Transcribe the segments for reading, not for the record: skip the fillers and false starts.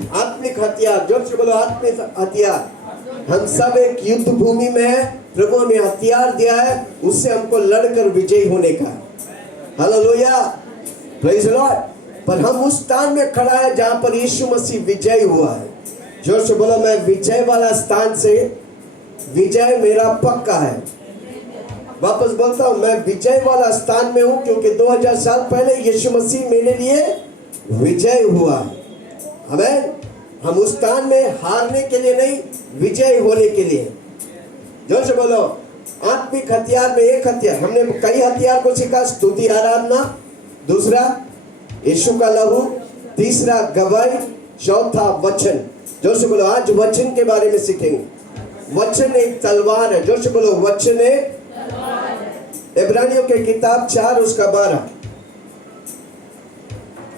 आत्मिक हथियार, जोर से बोलो आत्मिक हथियार। हम सब एक युद्ध भूमि में है, प्रभु हमें हथियार दिया है, उससे हमको लड़कर विजयी होने का। Hallelujah, praise the Lord. पर हम उस स्थान में खड़ा है जहां पर यीशु मसीह विजयी हुआ है। जोर से बोलो मैं विजय वाला स्थान से, विजय मेरा पक्का है। वापस बोलता हूं, मैं विजय वाला स्थान में हूं क्योंकि 2000 साल पहले यीशु मसीह मेरे लिए विजय हुआ। आमीन। हम उस स्थान में हारने के लिए नहीं, विजय होने के लिए। जोर से बोलो आत्मिक हथियार में एक हथियार, हमने कई हथियार को सीखा। स्तुति आराधना, दूसरा यीशु का लहू, तीसरा गवाही, चौथा वचन। जोर से बोलो आज वचन के बारे में सीखेंगे। वचन एक तलवार है। जोर से बोलो वचन एक इब्रानियों के किताब 4 उसका 12।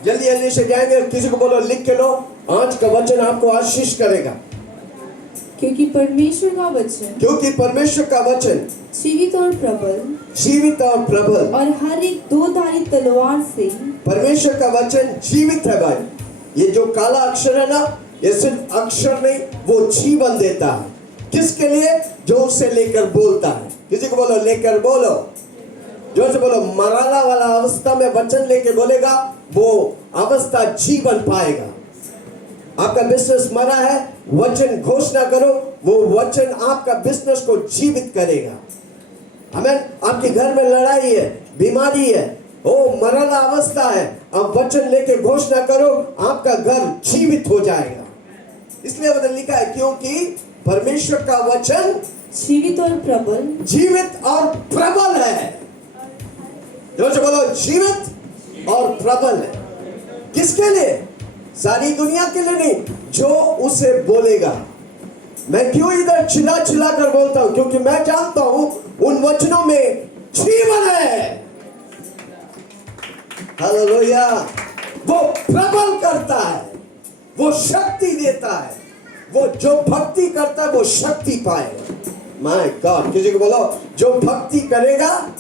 जल्दी जल्दी से जाएंगे। किसी को बोलो लिख के लो, आज का वचन आपको आशीष करेगा। क्योंकि परमेश्वर का वचन, क्योंकि परमेश्वर का वचन जीवित और प्रबल, जीवित और प्रबल और हर एक दो-धारी तलवार से। परमेश्वर का वचन जीवित है भाई। ये जो काला अक्षर है ना, ये सिर्फ अक्षर नहीं, वो जीवन देता है। किसके लिए? जो उसे लेकर बोलता है। किसी को बोलो लेकर बोलो। जो से बोलो मराला वाला अवस्था में वचन लेके बोलेगा, वो अवस्था जीवन पाएगा। आपका बिजनेस मरा है, वचन घोषणा करो, वो वचन आपका बिजनेस को जीवित करेगा। आमीन। आपके घर में लड़ाई है, बीमारी है, ओ मराला अवस्था है, अब वचन लेके घोषणा करो, आपका घर जीवित हो जाएगा। इसलिए उधर लिखा है क्योंकि परमेश्वर का वचन जीवित और प्रबल, जीवित और प्रबल है। जोर से बोलो जीवित और प्रबल है। किसके लिए? सारी दुनिया के लिए नहीं, जो उसे बोलेगा। मैं क्यों इधर चिल्ला चिल्ला कर बोलता हूं? क्योंकि मैं जानता हूं उन वचनों में जीवन है। हालेलुया। वो प्रबल करता है, वो शक्ति देता है, वो जो भक्ति करता है वो शक्ति पाएगा। माय गॉड, किसी को बोलो जो भक्ति करेगा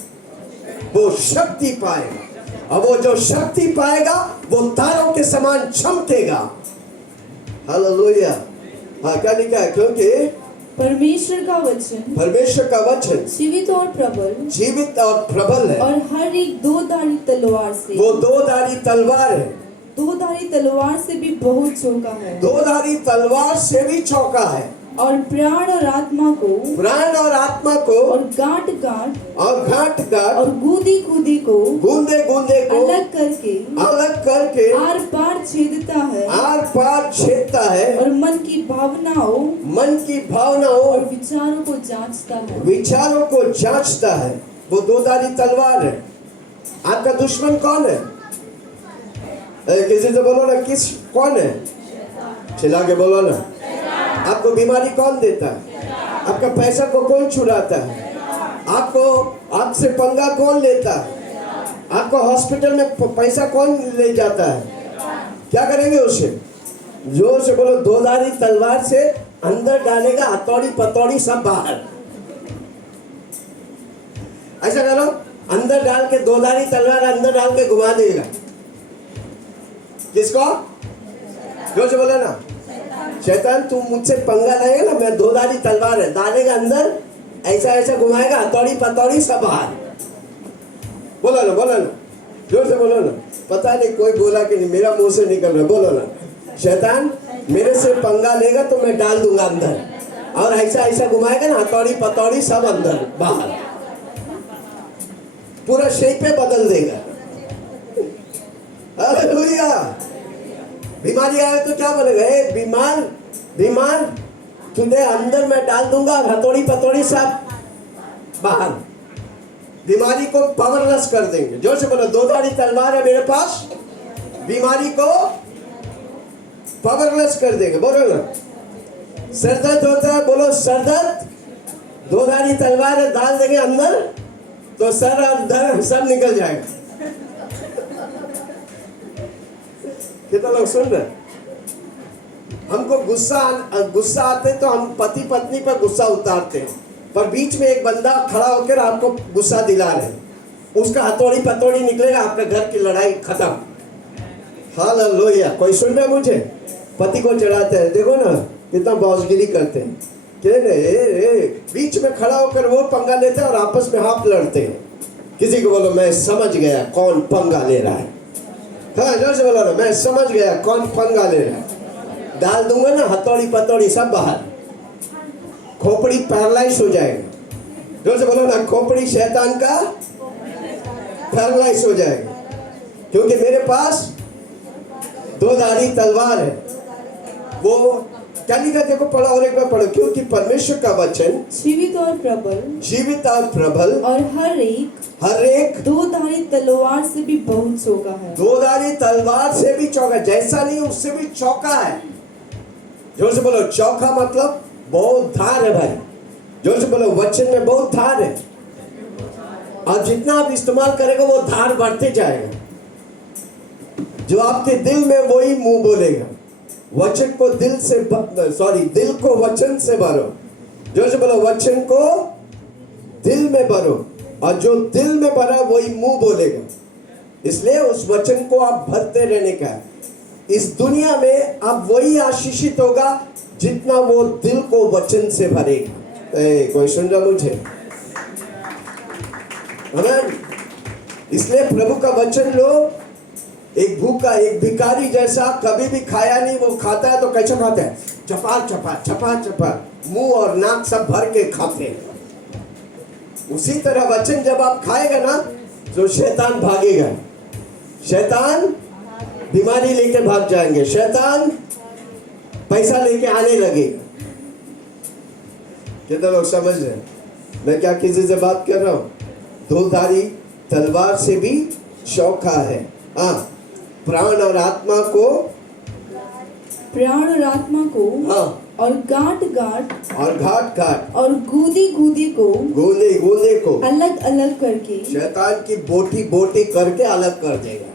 वो शक्ति पाएगा, और वो जो शक्ति पाएगा वो तारों के समान चमकेगा। हालेलुया। हाँ, क्या लिखा है? क्योंकि परमेश्वर का वचन, परमेश्वर का वचन जीवित और प्रबल, जीवित और प्रबल है, और हर एक दो-धारी तलवार से। वो दो-धारी तलवार है। दो-धारी तलवार से भी बहुत चौका है, दो-धारी तलवार से भी चौका है, और प्राण और आत्मा को, प्राण और आत्मा को, और गांठ गांठ, और घाट घाट, और गूदी गूदी को, गूंदे गूंदे को अलग करके आर पार छेदता है, आर पार छेदता है, और मन की भावनाओं और विचारों को जांचता है। विचारों को जांचता है। वो दो-धारी तलवार है। आपका दुश्मन कौन है? किसी से बोलो ना, कौन है? चिल्ला के बोलो ना। आपको बीमारी कौन देता है? आपका पैसा को कौन चुराता है? आपसे पंगा कौन लेता है? आपको हॉस्पिटल में पैसा कौन ले जाता है? क्या करेंगे उसे? जोर से बोलो दो-धारी तलवार से अंदर डालेगा, हथौड़ी पतौड़ी सब बाहर। ऐसा करो, अंदर डाल के दो-धारी तलवार अंदर डाल के घुमा देगा। किसको? जोर से बोलो ना। शैतान तू मुझसे पंगा लेगा ना, मैं दो-धारी तलवार है, डालेगा अंदर, ऐसा ऐसा घुमाएगा, हथौड़ी पतौड़ी सब बाहर। बोलो ना, बोलो ना, जोर से बोलो ना। पता नहीं कोई बोला कि नहीं, मेरा मुंह से निकल रहा। बोलो ना। शैतान मेरे से पंगा लेगा तो मैं डाल दूंगा अंदर, और ऐसा ऐसा घुमाएगा ना, हथौड़ी पतौड़ी सब अंदर बाहर, पूरा शेप पे बदल देगा। हालेलुया। बीमारी आए तो क्या बोलेगा? ए बीमार तुझे अंदर मैं डाल दूंगा, हथौड़ी पतौड़ी सब बाहर। बीमारी को पावरलेस कर देंगे। जोर से बोलो दो-धारी तलवार है मेरे पास, बीमारी को पावरलेस कर देंगे। बोलो ना। सरदर्द होता है, बोलो सरदर्द, दो-धारी तलवार है, डाल देंगे अंदर तो सर और दर्द सब निकल जाएगा। कितना लोग सुन रहे? हमको गुस्सा आते तो हम पति पत्नी पर गुस्सा उतारते हैं, पर बीच में एक बंदा खड़ा होकर आपको गुस्सा दिला रहे, उसका हथौड़ी पतौड़ी निकलेगा, आपके घर की लड़ाई खत्म। हालेलुया। कोई सुन रहा है मुझे? पति को चढ़ाते हैं, देखो ना कितना बॉसगिरी करते हैं बीच में खड़ा होकर वो पंगा लेते हैं और आपस में हाथ लड़ते हैं। किसी को बोलो मैं समझ गया कौन पंगा ले रहा है। हाँ जोर से बोलो ना, मैं समझ गया कौन पंगा ले रहा है। डाल दूंगा ना हथौड़ी पतौड़ी सब बाहर, खोपड़ी पैरालाइज हो जाएगा। जोर से बोलो ना, खोपड़ी शैतान का पैरालाइज हो जाएगा, क्योंकि मेरे पास दो धारी तलवार है। वो क्या लिखा देखो, पढ़ो और एक बार पढ़ो। क्योंकि परमेश्वर का वचन जीवित और प्रबल और हर एक दो धारी तलवार से भी बहुत चौका है। दो धारी तलवार से भी चौका, जैसा नहीं उससे भी चौका है। जोर से बोलो, चौका मतलब बहुत धार है भाई। जोर से बोलो, वचन में बहुत धार है, और जितना आप इस्तेमाल करेगा वो धार बढ़ते जाएगा। जो आपके दिल में वही मुंह बोलेगा। वचन को दिल से दिल को वचन से भरो। जो से बोलो, वचन को दिल में भरो, और जो दिल में भरा वही मुंह बोलेगा। इसलिए उस वचन को आप भरते रहने का है। इस दुनिया में आप वही आशीषित होगा जितना वो दिल को वचन से भरेगा। कोई सुन रहा मुझे? आमीन। इसलिए प्रभु का वचन लो। एक भूखा, एक भिखारी जैसा कभी भी खाया नहीं, वो खाता है तो कैसे खाता है? चपा चपा चपा चपा, मुंह और नाक सब भर के खाते हैं। उसी तरह वचन जब आप खाएगा ना तो शैतान भागेगा। शैतान बीमारी लेके भाग जाएंगे, शैतान पैसा लेके आने लगेगा। कितने लोग समझ रहे हैं मैं क्या किसी से बात कर रहा हूं? दो धारी तलवार से भी चौका है। हाँ, प्राण और आत्मा को हाँ, और गांठ और गूदी को अलग अलग करके शैतान की बोटी करके अलग कर देगा।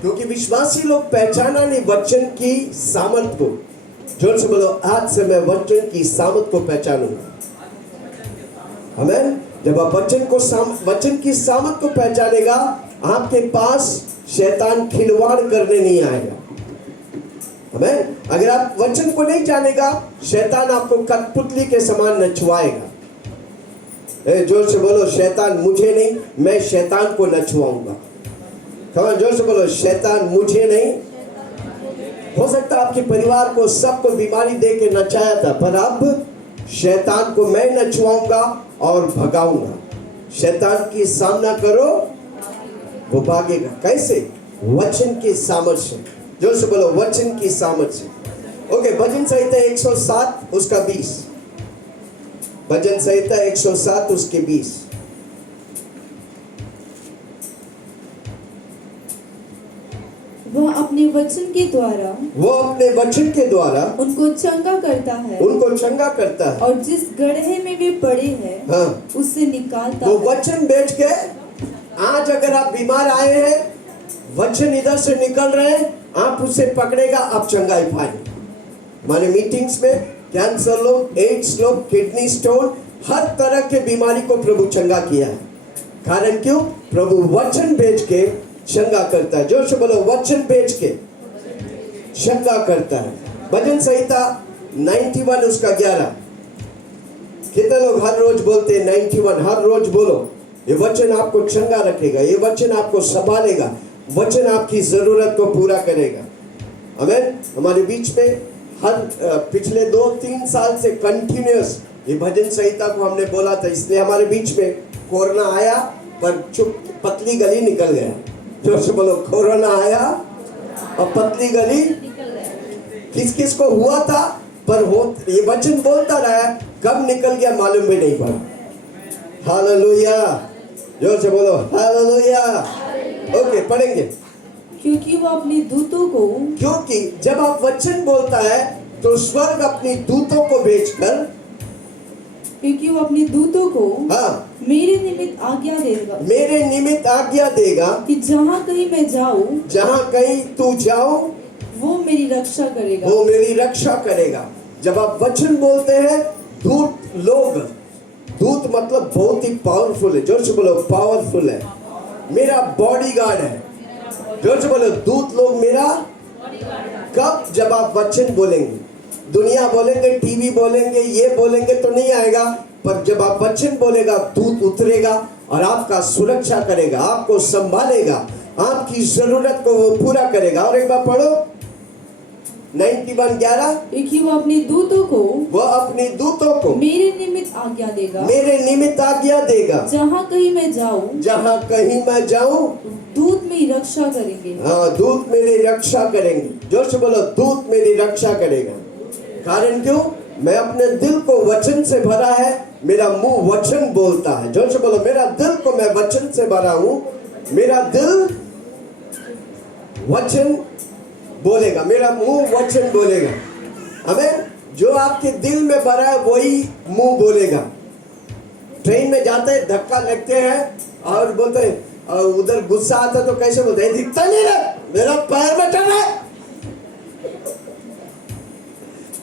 क्योंकि विश्वासी लोग पहचाना नहीं वचन की सामर्थ को। जोर से बोलो, आज से मैं वचन की सामर्थ को पहचानूंगा। आमीन। जब आप वचन की सामर्थ को पहचानेगा, आपके पास शैतान खिलवाड़ करने नहीं आएगा। आमीन। अगर आप वचन को नहीं जानेगा, शैतान आपको कठपुतली के समान नचवाएगा। जोर से बोलो, शैतान मुझे नहीं, मैं शैतान को नचवाऊंगा। जोर से बोलो, शैतान मुझे नहीं। हो सकता आपके परिवार को सबको बीमारी दे के नचाया था, पर अब शैतान को मैं नचवाऊंगा और भगाऊंगा। शैतान की सामना करो, वो भागेगा। कैसे? वचन की सामर्थ से। जोर से बोलो, वचन की सामर्थ से। ओके, भजन संहिता 107 उसका 20। भजन संहिता 107 उसके 20। वह अपने वचन के द्वारा उनको चंगा करता है और जिस गड्ढे में वे पड़े हैं हाँ, उससे निकालता वो है। वचन बेच के, आज अगर आप बीमार आए हैं, वचन इधर से निकल रहे हैं, आप उसे पकड़ेगा, आप चंगाई पाएंगे। हमारे मीटिंग्स में कैंसर लोग, एड्स लोग, किडनी स्टोन, हर तरह के बीमारी को प्रभु चंगा किया है। कारण क्यों? प्रभु वचन बेच के चंगा करता है। जोर से बोलो, वचन बेच के चंगा करता है। भजन संहिता 91 उसका 11। कितने लोग हर रोज बोलते हैं 91? हर रोज बोलो। ये वचन आपको चंगा रखेगा, ये वचन आपको संभालेगा, वचन आपकी जरूरत को पूरा करेगा। आमीन। हमारे बीच में हर पिछले 2-3 साल से कंटिन्यूअस ये भजन संहिता को हमने बोला था। इसलिए हमारे बीच में कोरोना आया, पर चुप पतली गली निकल गया। जोर से बोलो, कोरोना आया और पतली गली किस किस को हुआ था, पर ये वचन बोलता रहा, कब निकल गया मालूम भी नहीं पड़ा। हालेलुया। जोर से बोलो, हालेलुया। ओके, पढ़ेंगे। क्योंकि जब आप वचन बोलता है तो स्वर्ग अपनी दूतों को भेजकर, क्योंकि वो अपने दूतों को हाँ, मेरे निमित्त आज्ञा देगा कि जहाँ कहीं तू जाओ वो मेरी रक्षा करेगा। जब आप वचन बोलते हैं, दूत मतलब बहुत ही पावरफुल है। जोर से बोलो, पावरफुल है। मेरा बॉडीगार्ड है। जोर से बोलो, दूत लोग मेरा कब? जब आप वचन बोलेंगे। दुनिया बोलेंगे, टीवी बोलेंगे, ये बोलेंगे तो नहीं आएगा, पर जब आप वचन बोलेगा दूत उतरेगा और आपका सुरक्षा करेगा, आपको संभालेगा, आपकी जरूरत को वो पूरा करेगा। और एक बार पढ़ो 91:11। देखिए वो अपने दूतों को मेरे निमित्त आज्ञा देगा। जहाँ कहीं मैं जाऊँ दूत मेरी रक्षा करेंगे। हाँ, दूत मेरी रक्षा करेंगे। जोर से बोलो, दूत मेरी रक्षा करेगा। कारण क्यों? मैं अपने दिल को वचन से भरा है, मेरा मुंह वचन बोलता है। जोर से बोलो, मेरा दिल को मैं वचन से भरा हूँ, मेरा दिल वचन बोलेगा, मेरा मुंह वचन बोलेगा। हमें जो आपके दिल में भरा है वही मुंह बोलेगा। ट्रेन में जाते हैं, धक्का लगते हैं और बोलते हैं, और उधर गुस्सा आता तो कैसे बोलते हैं? दिखता नहीं है, मेरा पैर में टन है।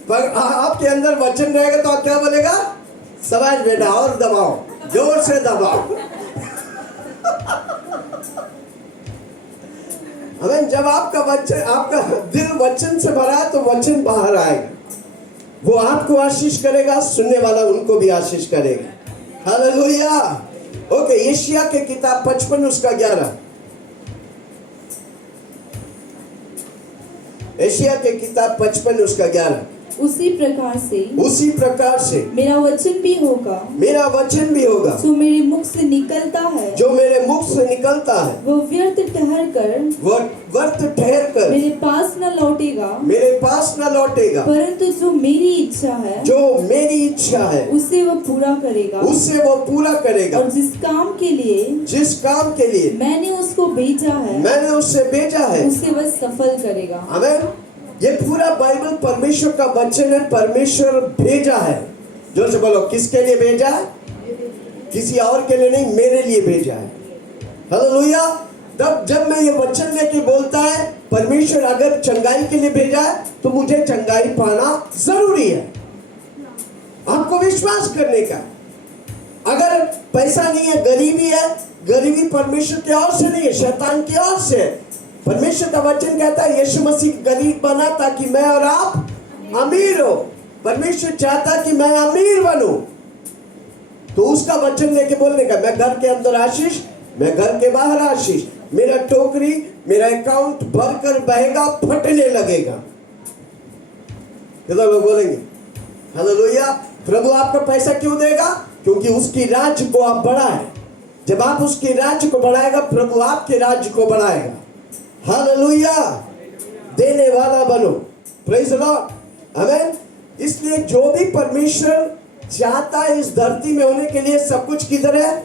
पर आपके अंदर वचन रहेगा तो आप क्या बोलेगा? शाबाश बेटा, और दबाओ, जोर से दबाओ। हमें जब आपका वचन, आपका दिल वचन से भरा है तो वचन बाहर आएगा। वो आपको आशीष करेगा, सुनने वाला उनको भी आशीष करेगा। हालेलुया। ओके, यशायाह के किताब 55 उसका 11। यशायाह के किताब 55 उसका 11। उसी प्रकार से मेरा वचन भी होगा जो मेरे मुख से निकलता है वो व्यर्थ ठहर कर मेरे पास न लौटेगा परंतु जो मेरी इच्छा है उसे वो पूरा करेगा। और जिस काम के लिए मैंने उसको भेजा है उसे वह सफल करेगा। आमीन। ये पूरा बाइबल परमेश्वर का वचन है, परमेश्वर भेजा है। जोर से बोलो, किसके लिए भेजा है? किसी और के लिए नहीं, मेरे लिए भेजा है। हालेलुया। तब जब मैं ये वचन लेके बोलता है, परमेश्वर अगर चंगाई के लिए भेजा है तो मुझे चंगाई पाना जरूरी है। आपको विश्वास करने का। अगर पैसा नहीं है, गरीबी है, गरीबी परमेश्वर की ओर से नहीं है, शैतान की ओर से है। परमेश्वर का वचन कहता है यीशु मसीह गरीब बना ताकि मैं और आप अमीर हो। परमेश्वर चाहता कि मैं अमीर बनूं, तो उसका वचन लेके बोलने का, मैं घर के अंदर आशीष, मैं घर के बाहर आशीष, मेरा टोकरी, मेरा अकाउंट भरकर बहेगा, फटने लगेगा। कितना लोग बोलेंगे हालेलुया। प्रभु आपको पैसा क्यों देगा? क्योंकि उसकी राज्य को आप बढ़ाए। जब आप उसके राज्य को बढ़ाएगा, प्रभु आपके राज्य को बढ़ाएगा। हालेलुया। देने वाला बनो। Praise the Lord. आमीन। इसलिए जो भी परमेश्वर चाहता है इस धरती में होने के लिए, सब कुछ किधर है?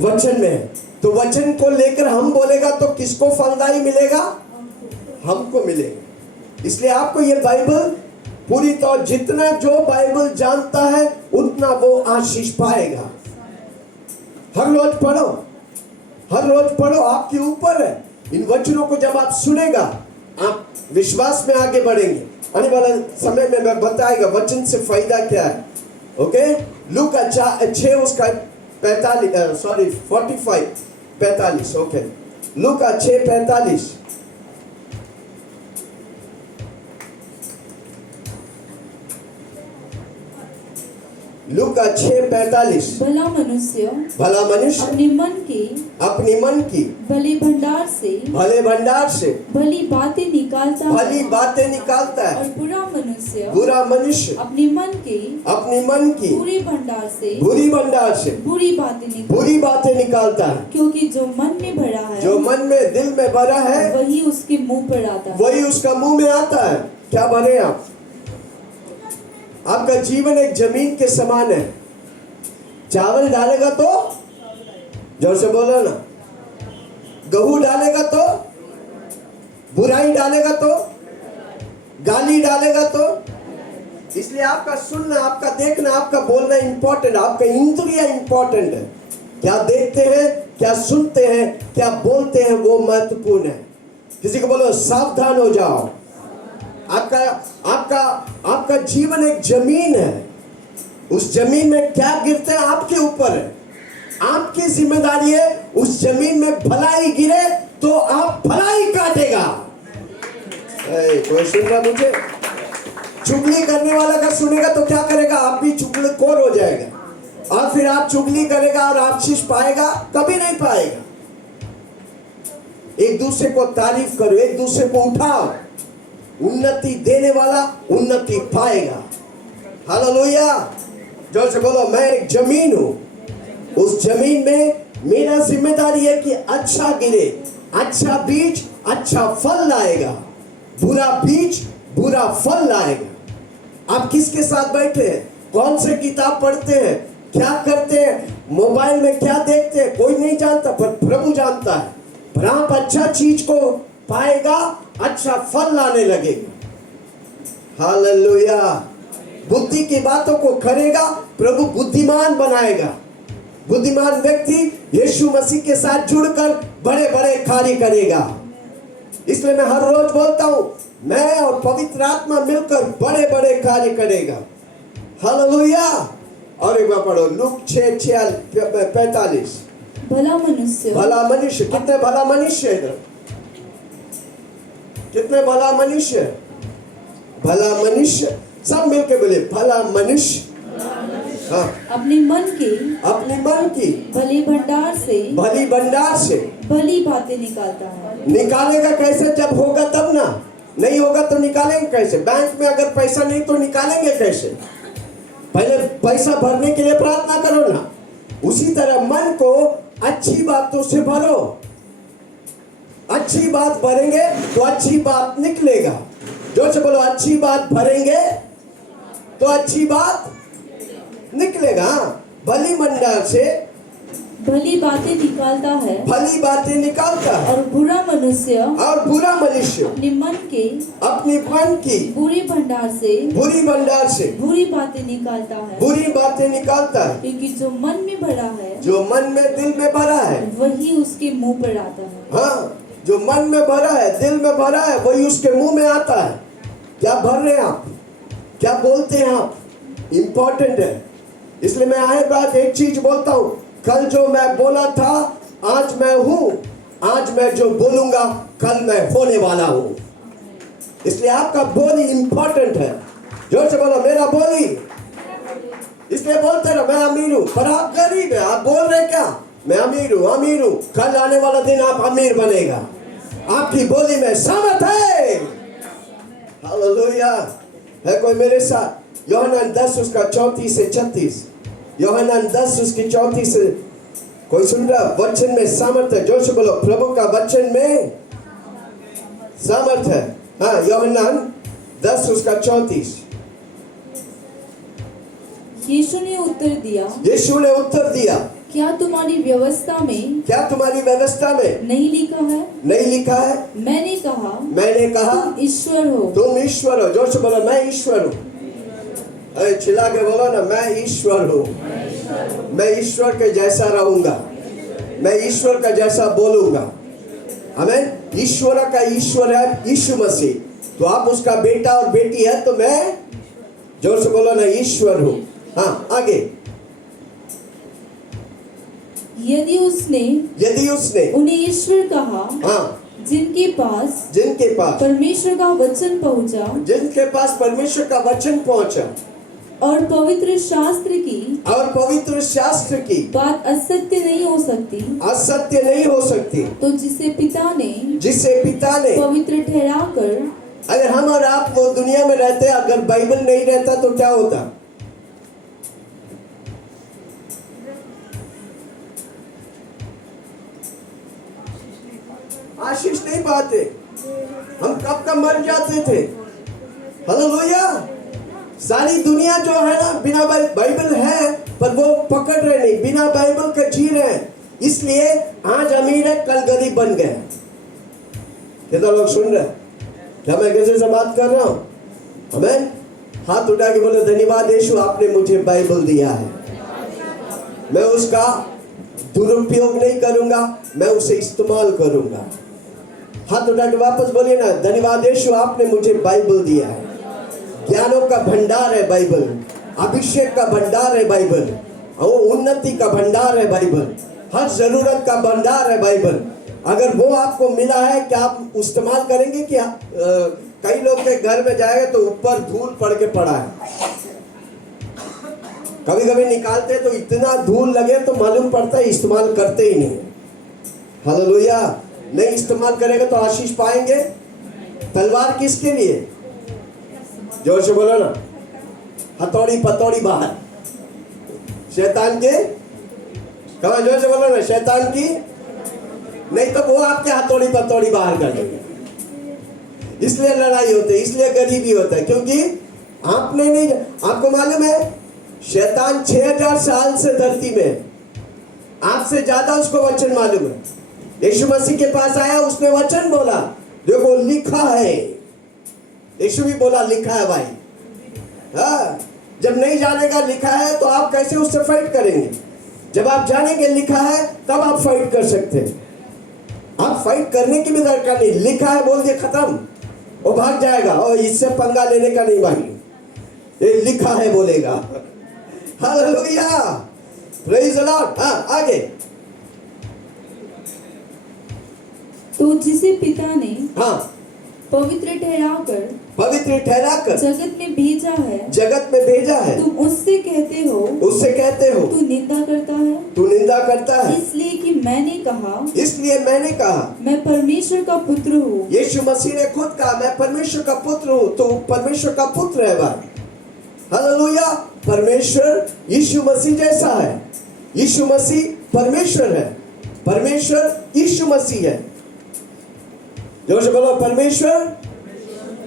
वचन में है। तो वचन को लेकर हम बोलेगा तो किसको फलदायी मिलेगा? हमको मिलेगा। इसलिए आपको ये बाइबल पूरी तौर, जितना जो बाइबल जानता है उतना वो आशीष पाएगा। हर रोज पढ़ो, आपके ऊपर है। इन वचनों को जब आप सुनेगा, आप विश्वास में आगे बढ़ेंगे। आने वाला समय में मैं बताएगा वचन से फायदा क्या है। ओके, लूका 6 उसका 45। ओके, लूका 6:45। लूका 6:45। भला मनुष्य अपने मन की भले भंडार से भली बातें निकालता है। और बुरा मनुष्य अपने मन की बुरी भंडार से बुरी बातें निकालता है। क्योंकि जो मन में भरा है, जो मन में, दिल में भरा है, वही उसके मुंह पर आता है। वही उसका मुंह में आता है। क्या बने आप? आपका जीवन एक जमीन के समान है। चावल डालेगा तो, जोर से बोलो ना, गेहूं डालेगा तो, बुराई डालेगा तो, गाली डालेगा तो। इसलिए आपका सुनना, आपका देखना, आपका बोलना इंपॉर्टेंट, आपका इंद्रिया इंपॉर्टेंट है। क्या देखते हैं, क्या सुनते हैं, क्या बोलते हैं, वो महत्वपूर्ण है। किसी को बोलो सावधान हो जाओ। आपका जीवन एक जमीन है। उस जमीन में क्या गिरते हैं आपके ऊपर है। आपकी जिम्मेदारी है उस जमीन में भलाई गिरे तो आप भलाई काटेगा। कोई सुन रहा मुझे? चुगली करने वाला का सुनेगा तो क्या करेगा? आप भी चुगलखोर हो जाएगा और फिर आप चुगली करेगा और आशीष पाएगा? कभी नहीं पाएगा। एक दूसरे को तारीफ करो, एक दूसरे को उठाओ। उन्नति देने वाला उन्नति पाएगा। हालेलुया। जोर से बोलो, मैं एक जमीन हूं, उस जमीन में मेरा जिम्मेदारी है कि अच्छा गिरे, अच्छा बीज अच्छा फल लाएगा, बुरा बीज बुरा फल लाएगा। आप किसके साथ बैठे हैं? कौन से किताब पढ़ते हैं? क्या करते हैं? मोबाइल में क्या देखते हैं? कोई नहीं जानता, पर प्रभु जानता है। पर आप अच्छा चीज को पाएगा, अच्छा फल लाने लगेगा। हालेलुया। बुद्धि की बातों को करेगा, प्रभु बुद्धिमान बनाएगा। बुद्धिमान व्यक्ति यीशु मसीह के साथ जुड़कर बड़े बड़े कार्य करेगा। इसलिए मैं हर रोज बोलता हूं, मैं और पवित्र आत्मा मिलकर बड़े बड़े कार्य करेगा। हालेलुया। और एक बार पढ़ो, लूक 6:45। भला मनुष्य, भला मनुष्य। कितने भला मनुष्य है इधर? कितने भला मनुष्य? भला मनुष्य। सब मिलके बोले, भला मनुष्य। हाँ। अपने मन की भली भंडार से भली बातें निकालता है। निकालेगा कैसे? जब होगा तब ना। नहीं होगा तो निकालेंगे कैसे? बैंक में अगर पैसा नहीं तो निकालेंगे कैसे? पहले पैसा भरने के लिए प्रार्थना करो ना। उसी तरह मन को अच्छी बातों से भरो। अच्छी बात भरेंगे तो अच्छी बात निकलेगा। जोर से बोलो, अच्छी बात भरेंगे तो अच्छी बात निकलेगा। भली भंडार से भली बातें निकालता है, भली बातें निकालता है। और बुरा मनुष्य अपने मन की बुरी भंडार से बुरी बातें निकालता है। क्योंकि जो मन में दिल में भरा है वही उसके मुंह पर आता है। हाँ, जो मन में भरा है, दिल में भरा है, वही उसके मुंह में आता है। क्या भर रहे हैं आप? क्या बोलते हैं आप? इंपॉर्टेंट है। इसलिए मैं आए बात एक चीज बोलता हूं, कल जो मैं बोला था आज मैं हूं, आज मैं जो बोलूंगा कल मैं होने वाला हूं। इसलिए आपका बोली इंपॉर्टेंट है। जोर से बोलो, मेरा बोली। इसलिए बोलते रहो, मैं अमीर हूं, पर आप गरीब है। आप बोल रहे क्या? मैं अमीर हूं। कल आने वाला दिन आप अमीर बनेगा। आपकी बोली में सामर्थ है। हालेलुया। है कोई मेरे साथ? यूहन्ना 10 उसका 34 से 36। यूहन्ना 10 उसकी 34 से। कोई सुन रहा? वचन में सामर्थ है। जोर से बोलो, प्रभु का वचन में सामर्थ है। हाँ, यूहन्ना 10 उसका 34। यीशु ने उत्तर दिया, क्या तुम्हारी व्यवस्था में नहीं लिखा है? मैंने कहा तुम ईश्वर हो। जोर से बोलो, मैं ईश्वर हूँ। अरे चिल्ला के बोलो ना, मैं ईश्वर हूँ। मैं ईश्वर के जैसा रहूंगा, मैं ईश्वर का जैसा बोलूंगा। आमीन। ईश्वर का ईश्वर है यीशु मसीह, तो आप उसका बेटा और बेटी है, तो मैं, जोर से बोलो ना, ईश्वर हूँ। हाँ, आगे। यदि उसने उन्हें ईश्वर कहा, हाँ, जिनके पास परमेश्वर का वचन पहुंचा और पवित्र शास्त्र की बात असत्य नहीं हो सकती। तो जिसे पिता ने पवित्र ठहराकर, अगर हम और आप वो दुनिया में रहते, अगर बाइबल नहीं रहता तो क्या होता? आशीष नहीं पाते, हम कब का मर जाते थे। हालेलुया। सारी दुनिया जो है ना, बिना बाइबल है पर वो पकड़ रहे नहीं, बिना बाइबल के जी रहे हैं। इसलिए आज अमीर है, कल गरीब बन गए। कितना लोग सुन रहे हैं? क्या मैं किसी से बात कर रहा हूं? आमीन। हाथ उठा के बोले, धन्यवाद यीशु, आपने मुझे बाइबल दिया है। मैं उसका दुरुपयोग नहीं करूंगा, मैं उसे इस्तेमाल करूंगा। हाथ उठा के वापस बोलिए ना, धन्यवाद यीशु, आपने मुझे बाइबल दिया है। ज्ञानों का भंडार है बाइबल, अभिषेक का भंडार है बाइबल, वो उन्नति का भंडार है बाइबल, हर जरूरत का भंडार है बाइबल। अगर वो आपको मिला है, क्या आप इस्तेमाल करेंगे? क्या कई लोग के घर में जाएगा तो ऊपर धूल पड़ के पड़ा है, कभी कभी निकालते तो इतना धूल लगे तो मालूम पड़ता है इस्तेमाल करते ही नहीं। हालेलुया। नहीं इस्तेमाल करेगा तो आशीष पाएंगे। तलवार किसके लिए? जोर से बोलो ना, हथौड़ी पतौड़ी बाहर, शैतान के, कहा जोर से बोलो ना, शैतान की, नहीं तो वो आपके हथौड़ी पतौड़ी बाहर कर देंगे। इसलिए लड़ाई होती है, इसलिए गरीबी होता है, क्योंकि आपने नहीं, आपको मालूम है शैतान 6000 साल से धरती में, आपसे ज्यादा उसको वचन मालूम है। यीशु मसीह के पास आया, उसने वचन बोला, देखो लिखा है। यीशु भी बोला लिखा है भाई। हाँ, जब नहीं जानेगा लिखा है तो आप कैसे उससे फाइट करेंगे? जब आप जानेंगे लिखा है तब आप फाइट कर सकते हैं। आप फाइट करने की भी दरकार नहीं, लिखा है बोल दिए खत्म, वो भाग जाएगा और इससे पंगा लेने का नहीं भाई, ये लिखा है बोलेगा। Hallelujah, praise the Lord. हाँ आगे। तो जिसे पिता ने हाँ पवित्र ठहराकर जगत में भेजा है, तुम उससे कहते हो तू निंदा करता है, इसलिए कि मैंने कहा मैं परमेश्वर का पुत्र हूँ। यीशु मसीह ने खुद कहा मैं परमेश्वर का पुत्र हूँ, तो परमेश्वर का पुत्र है भाई। हालेलुया। परमेश्वर यीशु मसीह जैसा है, यीशु मसीह परमेश्वर है, परमेश्वर यीशु मसीह है। जोर से बोलो परमेश्वर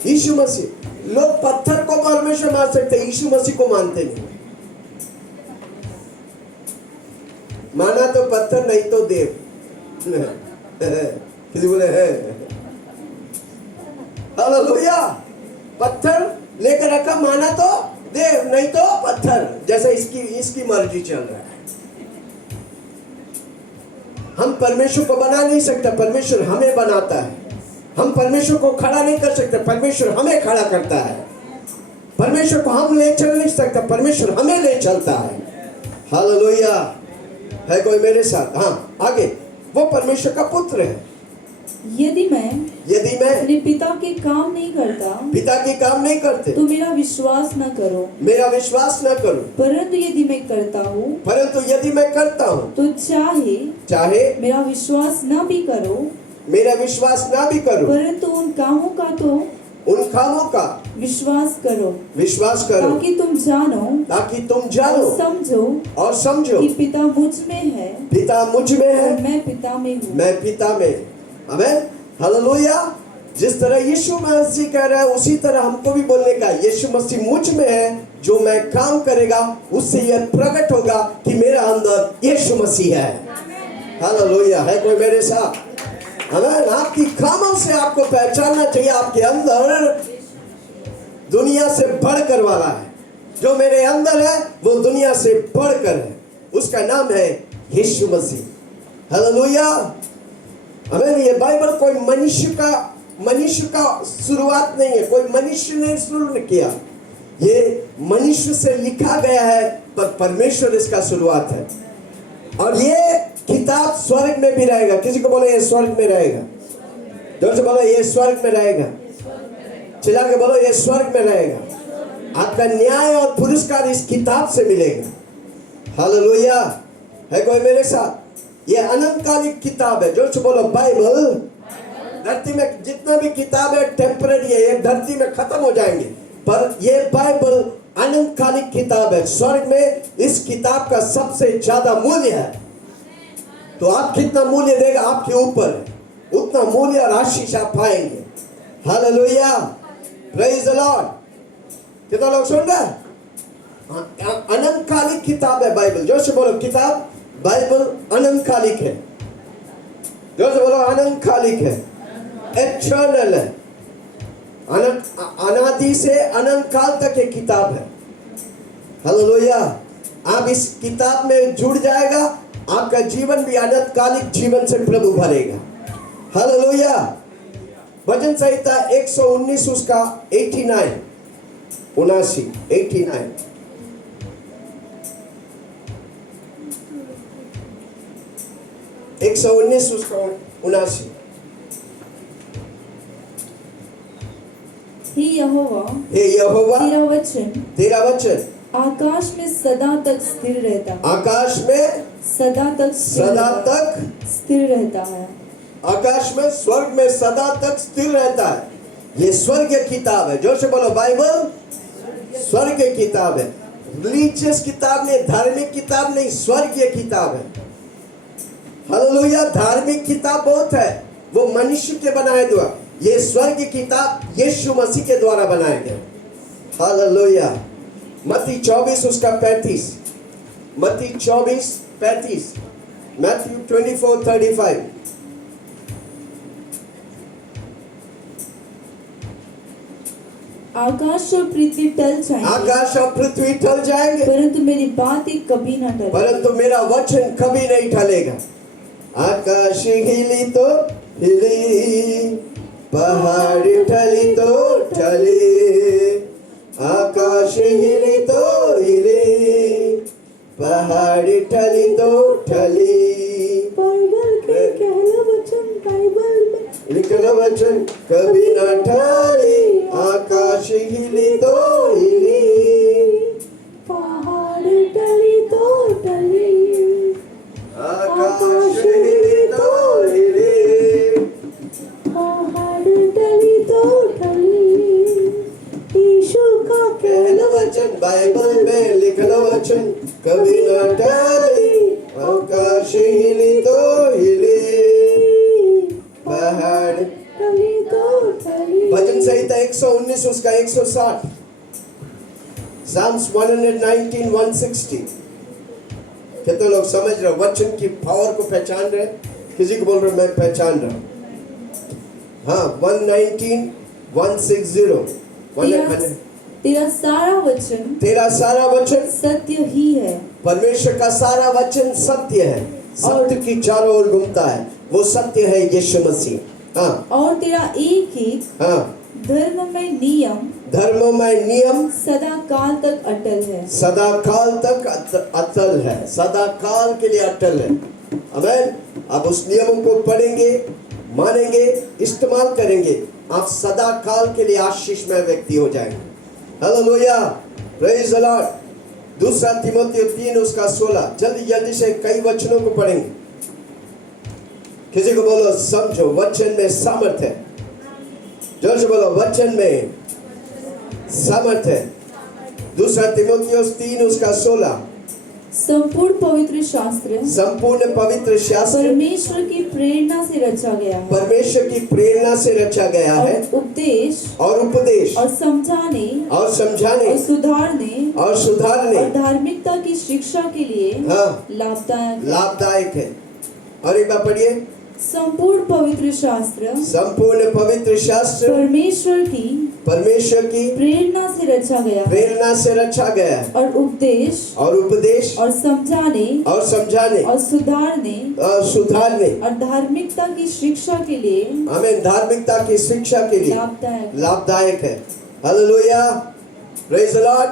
यीशु मसीह। लोग पत्थर को परमेश्वर मान सकते हैं, यीशु मसीह को मानते नहीं। माना तो पत्थर, नहीं तो देव। किसी बोले है हालेलुया। पत्थर लेकर रखा, माना तो देव, नहीं तो पत्थर, जैसे इसकी मर्जी चल रहा है। हम परमेश्वर को बना नहीं सकते, परमेश्वर हमें बनाता है। हम परमेश्वर को खड़ा नहीं कर सकते, परमेश्वर हमें खड़ा करता है। परमेश्वर को हम ले चल नहीं सकते, परमेश्वर हमें ले चलता है। हालेलुया। है कोई मेरे साथ? हाँ आगे। वो परमेश्वर का पुत्र है। यदि मैं अपने पिता के काम नहीं करते तो मेरा विश्वास न करो। परंतु यदि मैं करता हूँ तो चाहे मेरा विश्वास न भी करो, परंतु उन कामों का विश्वास करो, ताकि तुम जानो और समझो कि पिता मुझ में है और मैं पिता में। आमेन। हालेलुया। जिस तरह यीशु मसीह कह रहा है उसी तरह हमको भी बोलने का, यीशु मसीह मुझ में है, जो मैं काम करेगा उससे यह प्रकट होगा कि मेरा अंदर यीशु मसीह है। हालेलुया। है कोई मेरे साथ? आमेन। आपकी कामों से आपको पहचानना चाहिए आपके अंदर दुनिया से बढ़कर वाला है। जो मेरे अंदर है वो दुनिया से बढ़कर है, उसका नाम है यीशु मसीह। हालेलुया। आमेन। ये बाइबल कोई मनुष्य का शुरुआत नहीं है, कोई मनुष्य ने शुरू नहीं किया, ये मनुष्य से लिखा गया है, पर परमेश्वर इसका शुरुआत है। और ये किताब स्वर्ग में भी रहेगा। किसी को बोलो ये स्वर्ग में रहेगा। जोर से बोलो ये स्वर्ग में रहेगा। चिल्ला के बोलो ये स्वर्ग में रहेगा। आपका न्याय और पुरस्कार इस किताब से मिलेगा। हालेलुया। है कोई मेरे साथ? ये अनंतकालिक किताब है। जोर से बोलो बाइबल। धरती में जितना भी किताब है टेम्पररी है, ये धरती में खत्म हो जाएंगे, पर ये बाइबल अनंतकालिक किताब है। स्वर्ग में इस किताब का सबसे ज्यादा मूल्य है। तो आप कितना मूल्य देगा आपके ऊपर है, उतना मूल्य और आशीष आप पाएंगे। हालेलुया। Praise the Lord. कितना लोग सुन रहे हैं? अनंतकालिक किताब है बाइबल। जोर से बोलो किताब, बाइबल अनंतकालिक है। जोर से बोलो अनंतकालिक है, एटर्नल है, अनादि से अनंत काल तक एक किताब है। हालेलुया। आप इस किताब में जुड़ जाएगा, आपका जीवन भी अनंतकालिक जीवन से प्रभु भरेगा। हालेलुया। भजन संहिता 119 उसका 89 119 उसका 79। हे यहोवा हे यहोवा तेरा वचन वचन आकाश में सदा तक स्थिर रहता है। आकाश में सदा तक स्थिर रहता है। आकाश में स्वर्ग में सदा तक स्थिर रहता है। ये स्वर्ग की किताब है। जोर से बोलो बाइबल स्वर्ग की किताब है। रिलीजियस किताब नहीं, धार्मिक किताब नहीं, स्वर्गीय किताब है। हालेलुया। धार्मिक किताब बहुत है, वो मनुष्य के बनाए हुआ। ये स्वर्ग की किताब यीशु मसीह के द्वारा बनाया गया। हालेलुया। मत्ती 24 उसका 35, मत्ती 24:35, मैथ्यू 24:35। आकाश और पृथ्वी टल जाएंगे, आकाश और पृथ्वी टल जाएंगे, परंतु मेरी बातें कभी न टलेंगी। परंतु मेरा वचन कभी नहीं टलेगा। आकाश हिली तो हिली, पहाड़ टली तो टली, आकाश हिली तो हिली, पहाड़ टली तो टली। बाइबल के कहला वचन बाइबल में लिखल वचन कभी न टली, आकाश हिली तो हिली, पहाड़ टली तो टली, आकाश हिली तो हिली, पहाड़ टली तो टली। यीशु का कहल वचन बाइबल में लिखल वचन कभी न टली, आकाश हिली तो हिली, पहाड़। टली तो टली। भजन संहिता 119 उसका 160, Psalms 119 160। कितने लोग समझ रहे वचन की पावर को पहचान रहे? किसी को बोल रहे मैं पहचान रहा हूं। हाँ 119 160। तेरा सारा वचन सत्य ही है। परमेश्वर का सारा वचन सत्य है, सत्य की चारों ओर घूमता है। वो सत्य है यीशु मसीह। हाँ और तेरा एक हाँ धर्ममय नियम सदा काल तक अटल है। सदा काल तक अटल है, सदा काल के लिए अटल है। आमीन। आप उस नियमों को पढ़ेंगे, मानेंगे, इस्तेमाल करेंगे, आप सदा काल के लिए आशीषमय व्यक्ति हो जाएंगे। Hallelujah, praise the Lord. दूसरा तीमुथियुस 3 उसका 16। जल्दी जल्दी से कई वचनों को पढ़ेंगे। किसी को बोलो समझो वचन में सामर्थ्य है। जोर से बोलो वचन में सामर्थ्य है। दूसरा तीमुथियुस 3 उसका 16। संपूर्ण पवित्र शास्त्र परमेश्वर की प्रेरणा से रचा गया है। परमेश्वर की प्रेरणा से रचा गया है। उपदेश और समझाने और सुधारने और धार्मिकता की शिक्षा के लिए लाभदायक है। और एक बार पढ़िए। संपूर्ण पवित्र शास्त्र परमेश्वर की प्रेरणा से रचा गया है। और उपदेश और समझाने और सुधारने और धार्मिकता की शिक्षा के लिए धार्मिकता की शिक्षा के लिए लाभदायक है। Hallelujah, praise the Lord.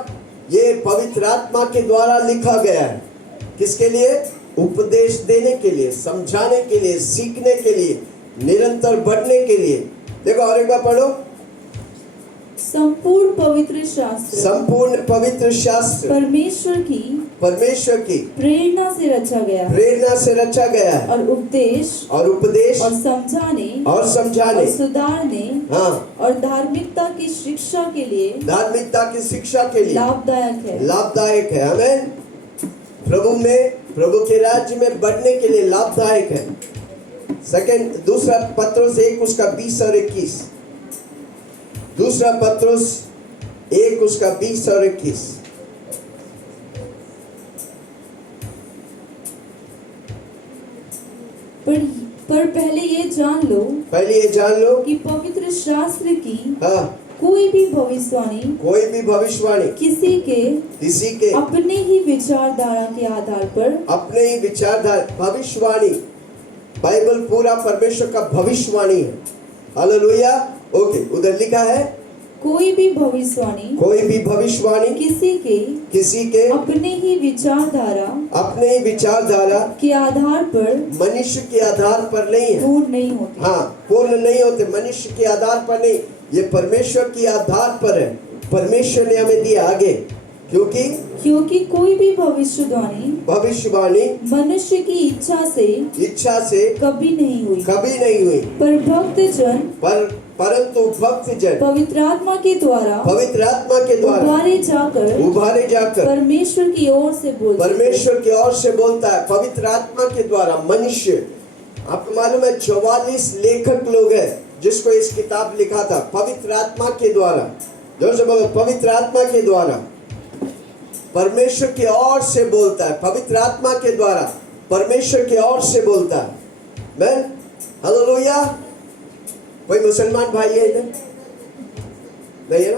ये पवित्र आत्मा के द्वारा लिखा गया है। किसके लिए? उपदेश देने के लिए, समझाने के लिए, सीखने के लिए, निरंतर बढ़ने के लिए। देखो और एक बार पढ़ो। संपूर्ण पवित्र शास्त्र परमेश्वर की प्रेरणा से रचा गया है। और उपदेश और समझाने और सुधारने और धार्मिकता की शिक्षा के लिए लाभदायक है। आमीन। प्रभु के राज्य में बढ़ने के लिए लाभदायक है। दूसरा पत्रुस 1 उसका 20 और 21। दूसरा पत्रुस 1 उसका 20 और 21। पर पहले ये जान लो कि पवित्र शास्त्र की कोई भी भविष्यवाणी किसी के अपने ही विचारधारा के आधार पर भविष्यवाणी। बाइबल पूरा परमेश्वर का भविष्यवाणी है। हालेलुया। ओके, उधर लिखा है कोई भी भविष्यवाणी किसी के अपने ही विचारधारा के आधार पर मनुष्य के आधार पर नहीं है। पूर्ण नहीं होते। हाँ, पूर्ण नहीं होते। मनुष्य के आधार पर नहीं, ये परमेश्वर की आधार पर है। परमेश्वर ने हमें दिया आगे, क्योंकि कोई भी भविष्यवाणी मनुष्य की इच्छा से कभी नहीं हुई, पर परंतु भक्त जन पवित्र आत्मा के द्वारा उभारे जाकर परमेश्वर की ओर से बोलता है। पवित्र आत्मा के द्वारा मनुष्य, आपको मालूम है 44 लेखक लोग हैं जिसको इस किताब लिखा था पवित्र आत्मा के द्वारा। जोर से बोलो, पवित्र आत्मा के द्वारा परमेश्वर की ओर से बोलता है। पवित्र आत्मा के द्वारा परमेश्वर की ओर से बोलता है। Man hallelujah. कोई मुसलमान भाई है इधर? नहीं है ना?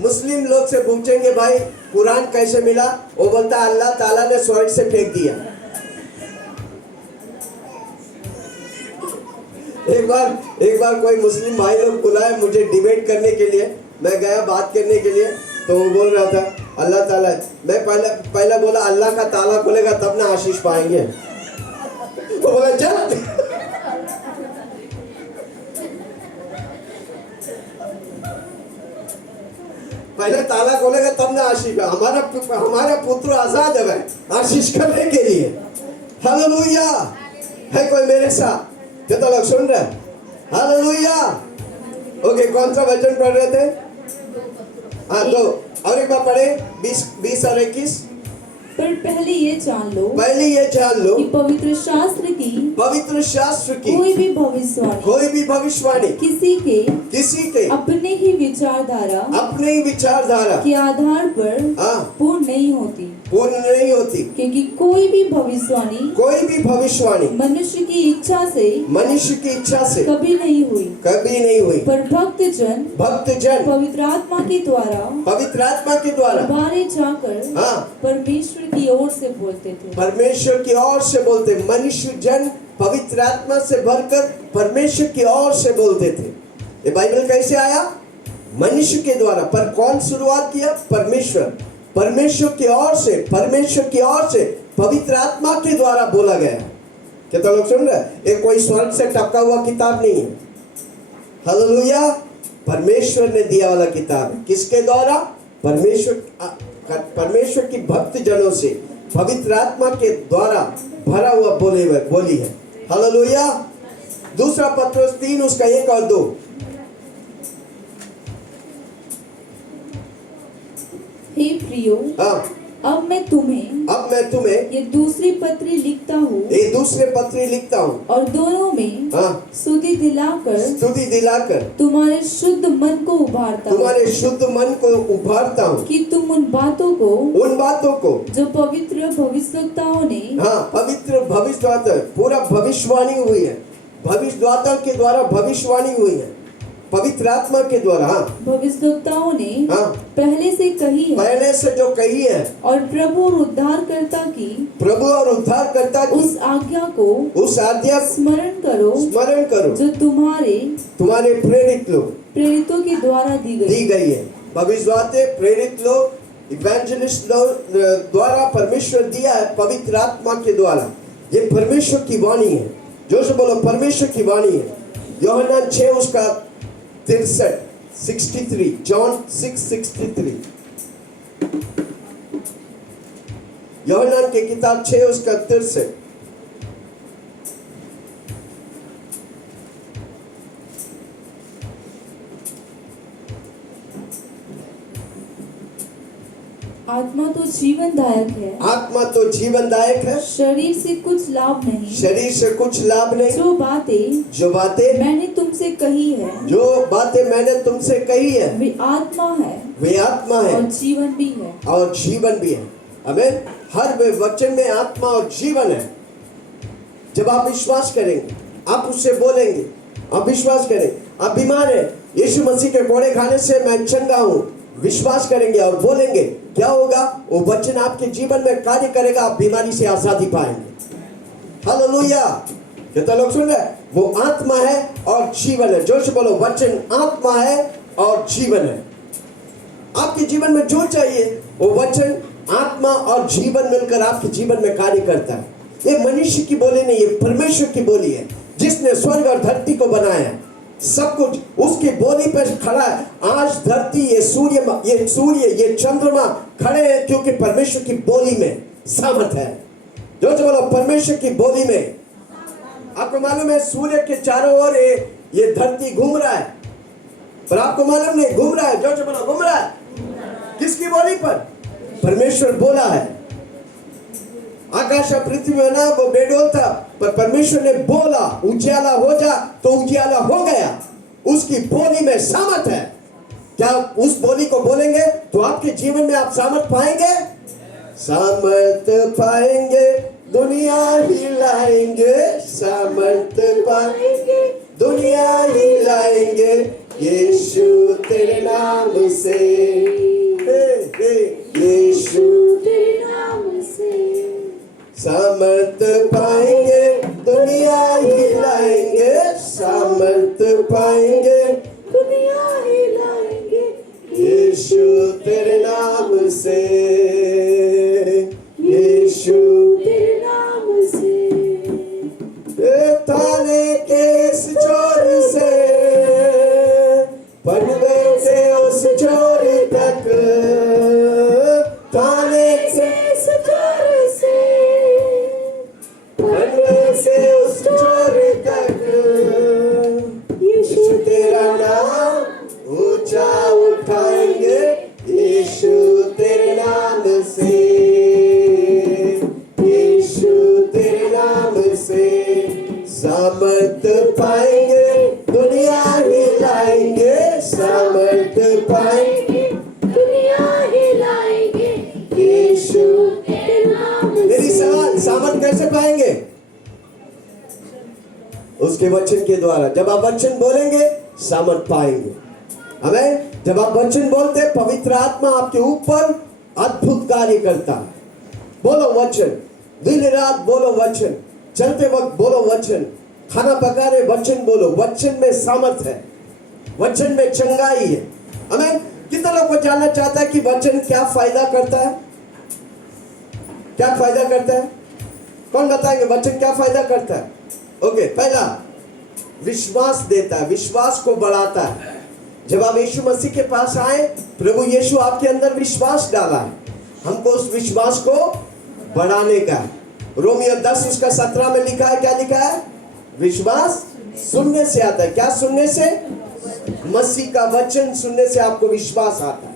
मुस्लिम लोग से पूछेंगे भाई कुरान कैसे मिला, वो बोलता है अल्लाह ताला ने स्वर्ग से फेंक दिया। एक बार कोई मुस्लिम भाई लोग बुलाए मुझे डिबेट करने के लिए, मैं गया बात करने के लिए, तो वो बोल रहा था अल्लाह ताला, मैं पहले बोला अल्लाह का ताला खोलेगा तब ना आशीष पाएंगे। वो बोला चल। पहले ताला खोलेगा तब ना आशीष। हमारा पुत्र आजाद है आशीष करने के लिए। हालेलुया। है कोई मेरे साथ? कितना लोग सुन रहे हैं? हालेलुया। ओके, कौन सा वचन पढ़ रहे थे? हाँ, तो और एक बार पढ़े 20 और 21। पर पहले ये जान लो कि पवित्र शास्त्र की कोई भी भविष्यवाणी किसी के अपने ही विचारधारा के आधार पर पूर्ण नहीं होती, क्योंकि कोई भी भविष्यवाणी मनुष्य की इच्छा से कभी नहीं हुई, पर भक्त जन पवित्र आत्मा के द्वारा बाहर जाकर परमेश्वर की ओर से बोलते। मनुष्य जन पवित्र आत्मा से भरकर परमेश्वर की ओर से बोलते थे। ये बाइबल कैसे आया? मनुष्य के द्वारा। पर कौन शुरुआत किया? परमेश्वर की ओर से पवित्र आत्मा के द्वारा बोला गया। कितना लोग सुन रहे? ये कोई स्वर्ग से टपका हुआ किताब नहीं है। हालेलुया। परमेश्वर ने दिया वाला किताब है। किसके द्वारा? परमेश्वर की भक्त जनों से पवित्र आत्मा के द्वारा भरा हुआ बोली है। हालेलुया। दूसरा पत्रोस 3 उसका 1 और 2। हे प्रियो, अब मैं तुम्हें ये दूसरी पत्री लिखता हूँ और दोनों में स्तुति दिलाकर तुम्हारे शुद्ध मन को उभारता हूँ कि तुम उन बातों को जो पवित्र भविष्यवक्ताओं ने पवित्र भविष्यवक्ता पूरा भविष्यवाणी हुई है, भविष्यवक्ता के द्वारा भविष्यवाणी हुई है, पवित्र आत्मा के द्वारा भविष्यवक्ताओं ने पहले से जो कही है और प्रभु और उद्धारकर्ता की उस आज्ञा स्मरण करो जो तुम्हारे प्रेरितों के द्वारा दी गई है। भविष्यवक्ता प्रेरित लोग, इवेंजलिस्ट लोग द्वारा परमेश्वर दिया है पवित्र आत्मा के द्वारा। ये परमेश्वर की वाणी है। जो से बोलो परमेश्वर की वाणी है। यूहन्ना 6 उसका 63, John 6:63। यूहन्ना की किताब 6 उसका 63। आत्मा तो जीवनदायक है, शरीर से कुछ लाभ नहीं। जो बातें मैंने तुमसे कही है वे आत्मा है और जीवन भी है। आमीन। हर वचन में आत्मा और जीवन है। जब आप विश्वास करेंगे, आप उससे बोलेंगे, आप विश्वास करें, आप बीमार है, यीशु मसीह के कोड़े खाने से मैं चंगा हूँ, विश्वास करेंगे और बोलेंगे, क्या होगा? वो वचन आपके जीवन में कार्य करेगा, आप बीमारी से आजादी पाएंगे। हालेलुया। कितना लोग सुन रहे? वो आत्मा है और जीवन है। जोर से बोलो, वचन आत्मा है और जीवन है। आपके जीवन में जो चाहिए वो वचन, आत्मा और जीवन मिलकर आपके जीवन में कार्य करता है। ये मनुष्य की बोली नहीं, ये परमेश्वर की बोली है जिसने स्वर्ग और धरती को बनाया। सब कुछ उसकी बोली पर खड़ा है। आज धरती, ये सूर्य, ये चंद्रमा खड़े हैं क्योंकि परमेश्वर की बोली में सामर्थ है। जो बोलो परमेश्वर की बोली में। आपको मालूम है सूर्य के चारों ओर ये धरती घूम रहा है, पर आपको मालूम नहीं घूम रहा है। जो बोलो घूम रहा है किसकी बोली पर? परमेश्वर बोला है। आकाश और पृथ्वी में ना वो बेडोल था, पर परमेश्वर ने बोला उजियाला हो जा, तो उजियाला हो गया। उसकी बोली में सामर्थ है। क्या उस बोली को बोलेंगे तो आपके जीवन में आप सामर्थ पाएंगे? सामर्थ पाएंगे, दुनिया हिलाएंगे। सामर्थ पाएंगे, दुनिया हिलाएंगे, यीशु तेरे नाम से। यीशु तेरे नाम से सामर्थ पाएंगे, दुनिया हिलाएंगे। सामर्थ पाएंगे, दुनिया हिलाएंगे, यीशु तेरे नाम से। यीशु तेरे नाम से। ताने के इस छोर से पनवे से उस छोर तक, ताने से इस छोर से पनवे से उस छोर तक, यीशु तेरा नाम ऊंचा उठाएंगे। यीशु तेरे नाम से, यीशु तेरे नाम से सामर्थ पाएंगे, दुनिया हिलाएंगे। सामर्थ पाएंगे, दुनिया हिलाएंगे, यीशु तेरे नाम से। मेरी सवाल, सामर्थ कैसे पाएंगे? उसके वचन के द्वारा। जब आप वचन बोलेंगे सामर्थ पाएंगे। हमें जब आप वचन बोलते, पवित्र आत्मा आपके ऊपर अद्भुत कार्य करता है। बोलो वचन, दिन रात बोलो वचन, चलते वक्त बोलो वचन, खाना पका रहे वचन बोलो। वचन में सामर्थ है, वचन में चंगाई है। हमें कितना लोग को जानना चाहता है कि वचन क्या फायदा करता है? क्या फायदा करता है? कौन बताएंगे वचन क्या फायदा करता है? ओके, पहला विश्वास देता है, विश्वास को बढ़ाता है। जब आप यीशु मसीह के पास आए, प्रभु यीशु आपके अंदर विश्वास डाला है। हमको उस विश्वास को बढ़ाने का। रोमियो 10 उसका 17 में लिखा है, क्या लिखा है? विश्वास सुनने से आता है। क्या सुनने से? मसीह का वचन सुनने से आपको विश्वास आता है।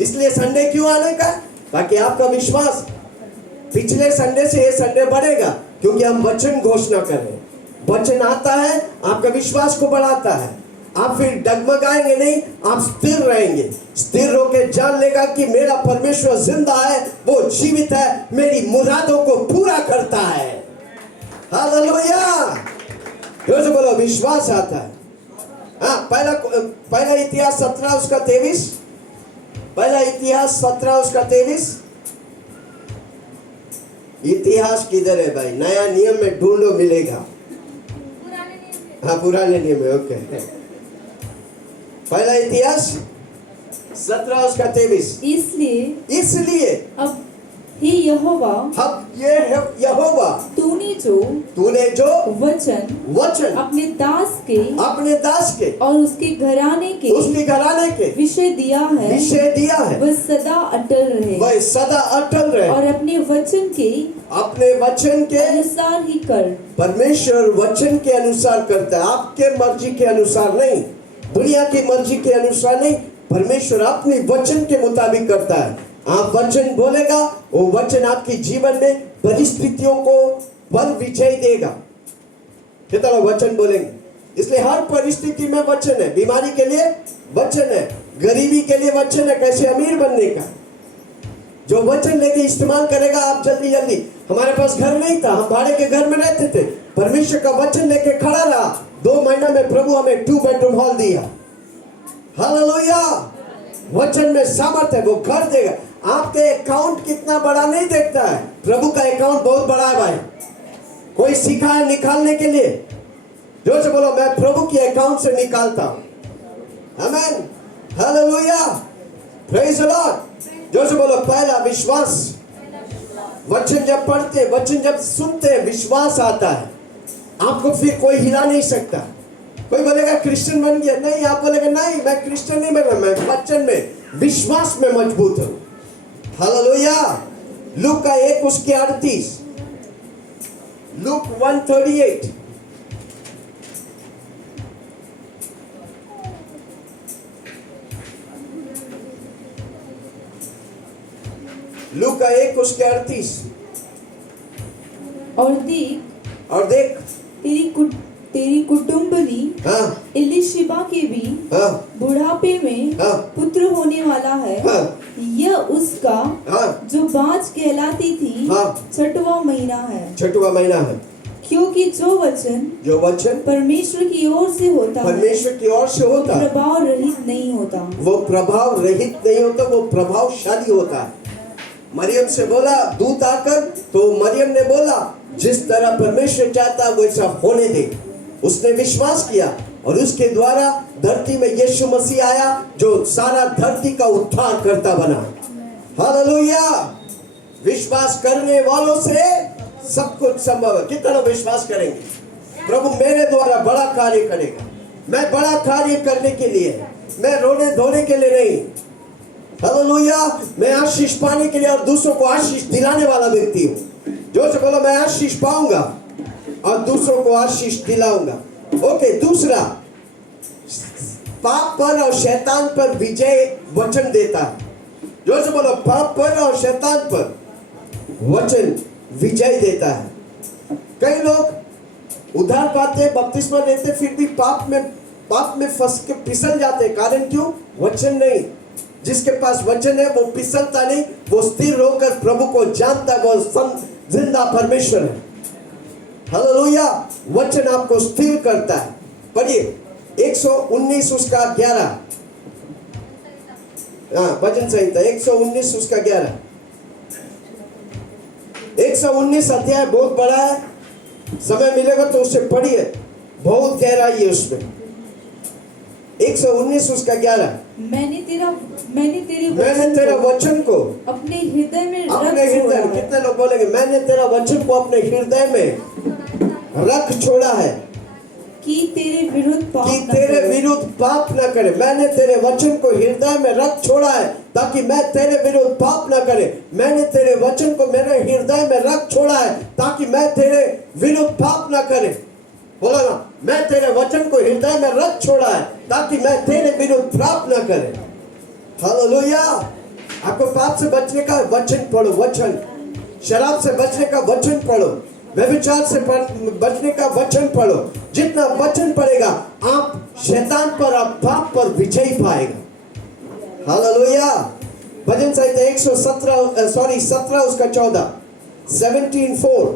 इसलिए संडे क्यों आने का? ताकि आपका विश्वास पिछले संडे से ये संडे बढ़ेगा, क्योंकि हम वचन घोषणा कर रहे हैं। वचन आता है, आपका विश्वास को बढ़ाता है। आप फिर डगमगाएंगे नहीं, आप स्थिर रहेंगे। स्थिर होकर जान लेगा कि मेरा परमेश्वर जिंदा है, वो जीवित है, मेरी मुरादों को पूरा करता है। हालेलुया। जोर से बोलो, विश्वास आता है। हाँ, पहला इतिहास 17 उसका 23। पहला इतिहास 17 उसका 23। इतिहास किधर है भाई? नया नियम में ढूंढो, मिलेगा। हाँ, पुराने नियम में। ओके, पहला इतिहास 17 उसका 23। इसलिए अब हे यहोवा, अब ये यहोवा, तूने जो वचन अपने दास के और उसके घराने के विषय दिया है, वह सदा अटल रहे और अपने वचन के अनुसार ही कर। परमेश्वर वचन के अनुसार करता है, आपके मर्जी के अनुसार नहीं, दुनिया की मर्जी के अनुसार नहीं। परमेश्वर अपने वचन के मुताबिक करता है। आप वचन बोलेगा, वो वचन आपके जीवन में परिस्थितियों को बल विजय देगा। कितना लोग वचन बोलेंगे? इसलिए हर परिस्थिति में वचन है। बीमारी के लिए वचन है, गरीबी के लिए वचन है, कैसे अमीर बनने का। जो वचन लेके इस्तेमाल करेगा आप जल्दी। हमारे पास घर नहीं था, हम भाड़े के घर में रहते थे। परमेश्वर का वचन लेके खड़ा रहा, 2 महीना में प्रभु हमें 2 बेडरूम हॉल दिया। हालेलुया। वचन में सामर्थ है, वो घर देगा। आपके अकाउंट कितना बड़ा नहीं देखता है, प्रभु का अकाउंट बहुत बड़ा है भाई। कोई सीखा है निकालने के लिए? जोर से बोलो, मैं प्रभु के अकाउंट से निकालता हूं। आमेन, हालेलुया, प्रेज द लॉर्ड। जोर से बोलो, पहला विश्वास। वचन जब पढ़ते, वचन जब सुनते, विश्वास आता है। आपको फिर कोई हिला नहीं सकता। कोई बोलेगा क्रिश्चियन बन गया, नहीं। आप बोलेगा नहीं, मैं क्रिश्चियन नहीं बना, मैं वचन में, विश्वास में मजबूत हूं। हालेलुया। लूक का 1 उसके 38, लूक 1:38। लूक का 1 उसके 38। और देख तेरी कुटुंबनी हाँ एलीशिबा के भी हाँ बुढ़ापे में हाँ पुत्र होने वाला है। हाँ यह उसका हाँ जो बाँझ कहलाती थी हाँ 6वां महीना है। 6वां महीना है। क्योंकि जो वचन परमेश्वर की ओर से होता है, प्रभाव रहित नहीं होता। वो प्रभाव रहित नहीं होता, वो प्रभावशाली होता है। मरियम से बोला दूत आकर, तो मरियम ने बोला जिस तरह परमेश्वर चाहता वैसा होने दे। उसने विश्वास किया और उसके द्वारा धरती में यीशु मसीह आया, जो सारा धरती का उद्धार करता बना। हालेलुया। विश्वास करने वालों से सब कुछ संभव है। कितना विश्वास करेंगे? प्रभु मेरे द्वारा बड़ा कार्य करेगा। मैं बड़ा कार्य करने के लिए, मैं रोने धोने के लिए नहीं। हालेलुया। मैं आशीष पाने के लिए और दूसरों को आशीष दिलाने वाला व्यक्ति हूँ। जो से बोलो मैं आशीष पाऊंगा और दूसरों को आशीष दिलाऊंगा। ओके, दूसरा, पाप पर और शैतान पर विजय वचन देता है। जो से बोलो पाप पर और शैतान पर वचन विजय देता है। कई लोग उद्धार पाते, बपतिस्मा लेते, फिर भी पाप में फंस के फिसल जाते। कारण क्यों? वचन नहीं। जिसके पास वचन है वो फिसलता नहीं, वो स्थिर होकर प्रभु को जानता है। वो जिंदा परमेश्वर है। हालेलुया। वचन आपको स्थिर करता है। पढ़िए 119 उसका 11। भजन संहिता 119 उसका 11। 119 अध्याय बहुत बड़ा है, समय मिलेगा तो उसे पढ़िए, बहुत गहराई है उसमें। 119 उसका 11। मैंने तेरे वचन को अपने हृदय में कितने लोग बोलेंगे मैंने तेरा वचन को अपने हृदय में रख छोड़ा है कि तेरे विरुद्ध पाप न करे। मैंने तेरे वचन को हृदय में रख छोड़ा है ताकि मैं तेरे विरुद्ध पाप न करे। मैंने तेरे वचन को मेरे हृदय में रख छोड़ा है ताकि मैं तेरे विरुद्ध पाप न करे। बोला ना, मैं तेरे वचन को हृदय में रख छोड़ा है ताकि मैं तेरे विरुद्ध पाप न करे। हालेलुया। आपको पाप से बचने का वचन पढ़ो, वचन। शराब से बचने का वचन पढ़ो, व्यभिचार से बचने का वचन पढ़ो। जितना वचन पढ़ेगा आप शैतान पर और पाप पर विजय पाएगा। हालेलुया। भजन संहिता 17 उसका 14, 17:4।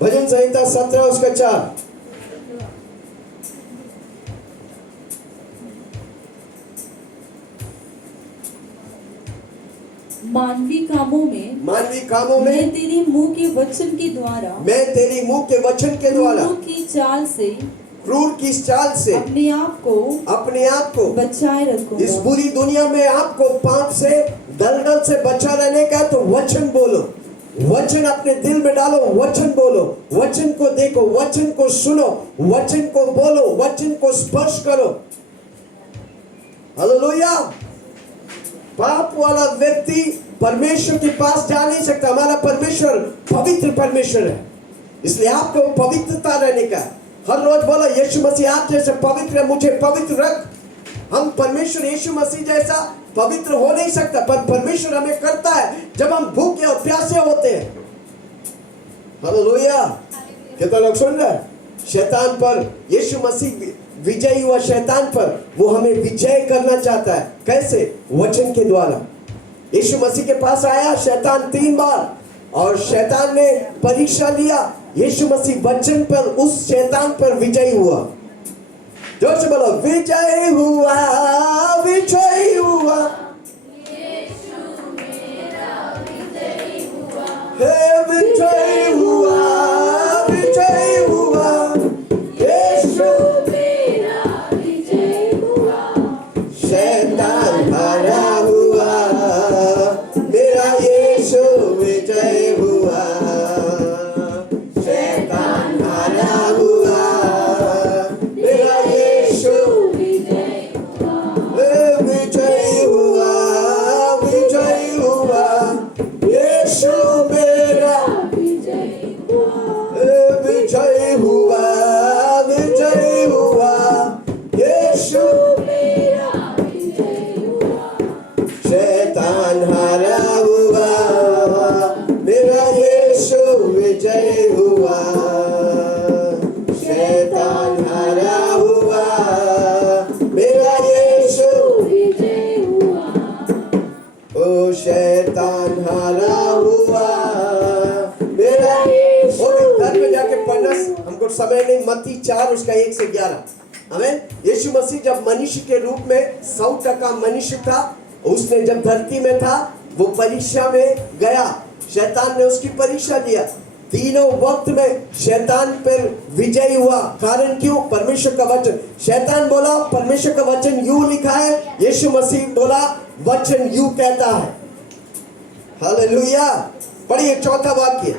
भजन संहिता 17 उसका 4। मानवी कामों में मैं तेरी मुंह के वचन के द्वारा क्रूर की चाल से अपने आप को बचाए रखूंगा। इस बुरी दुनिया में आपको पाप से, दलदल से बचा रहने का तो वचन बोलो, वचन अपने दिल में डालो, वचन बोलो, वचन को देखो, वचन को सुनो, वचन को बोलो, वचन को स्पर्श करो। हालेलुया। पाप वाला व्यक्ति परमेश्वर के पास जा नहीं सकता। हमारा परमेश्वर पवित्र परमेश्वर है, इसलिए आपको पवित्रता रहने का। हर रोज बोलो यीशु मसीह आप जैसे पवित्र है, मुझे पवित्र रख। हम परमेश्वर यीशु मसीह जैसा पवित्र हो नहीं सकता, पर परमेश्वर हमें करता है जब हम भूखे और प्यासे होते हैं। हालेलुया। कितना लोग सुन रहे हैं? शैतान पर यीशु मसीह विजयी हुआ शैतान पर, वो हमें विजय करना चाहता है। कैसे? वचन के द्वारा। यीशु मसीह के पास आया शैतान 3 बार और शैतान ने परीक्षा लिया। यीशु मसीह वचन पर उस शैतान पर विजयी हुआ। जोर से बोलो विजय हुआ, विजय हुआ, यीशु मेरा विजय हुआ, हे विजय हुआ, विजय हुआ, यीशु मेरा विजय हुआ, शैतान हारा हुआ, मेरा यीशु विजय हुआ। समय नहीं, मत्ती 4 उसका 1 से 11। आमीन। यीशु मसीह जब मनुष्य के रूप में 100% मनुष्य था, उसने जब धरती में था, वो परीक्षा में गया, शैतान ने उसकी परीक्षा दिया। तीनों वक्त में शैतान पर विजय हुआ। कारण क्यों? परमेश्वर का वचन। शैतान बोला परमेश्वर का वचन यूं लिखा है, यीशु मसीह बोला वचन यूं कहता है। हालेलुया। पढ़िए चौथा वाक्य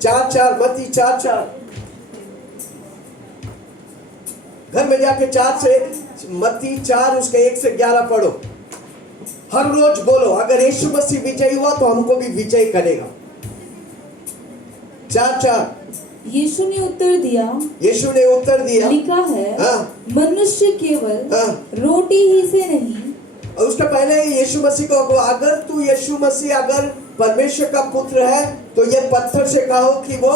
4:4, मत्ती 4:4। घर में जाके 4 से मत्ती 4 उसके 1 से 11 पढ़ो। हर रोज बोलो, अगर यीशु मसीह विजयी हुआ तो हमको भी विजय करेगा। 4:4। यीशु ने उत्तर दिया, यीशु ने उत्तर दिया, लिखा है मनुष्य केवल रोटी ही से नहीं। और उसके पहले यीशु मसीह को, अगर तू यीशु मसीह अगर परमेश्वर का पुत्र है तो ये पत्थर से कहो कि वो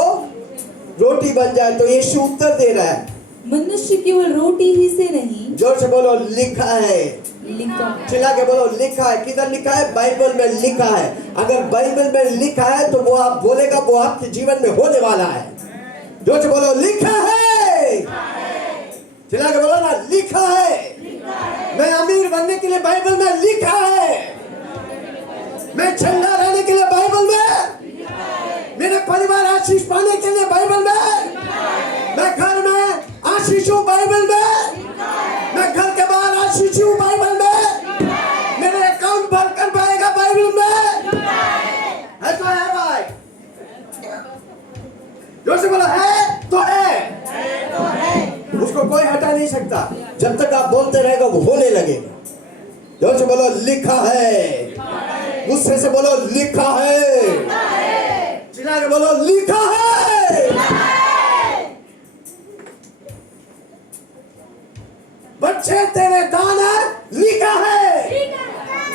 रोटी बन जाए। तो यीशु उत्तर दे रहा है, मनुष्य केवल रोटी ही से नहीं। जोर से बोलो, लिखा है। लिखा, चिल्ला के बोलो, लिखा है। किधर लिखा है? बाइबल में लिखा है। अगर बाइबल में लिखा है तो वो आप बोलेगा, वो आपके जीवन में होने वाला है। जोर से बोलो, लिखा है। चिल्ला के बोलो ना, लिखा है। मैं अमीर बनने के लिए बाइबल में लिखा है। मैं चंगा रहने के लिए बाइबल में, मेरे परिवार आशीष पाने के लिए बाइबल में, मैं घर में आशीष हूँ बाइबल में, मैं घर के बाहर आशीष हूँ बाइबल में, मेरे अकाउंट भर कर पाएगा बाइबल में। है तो है भाई। जोर से बोला, है तो है। उसको कोई हटा नहीं सकता। जब तक आप बोलते रहेगा वो होने लगेगा। जोर से बोलो, लिखा है। गुस्से से बोलो, लिखा है। चिल्ला के बोलो, लिखा है। बच्चे तेरे दान है, लिखा है।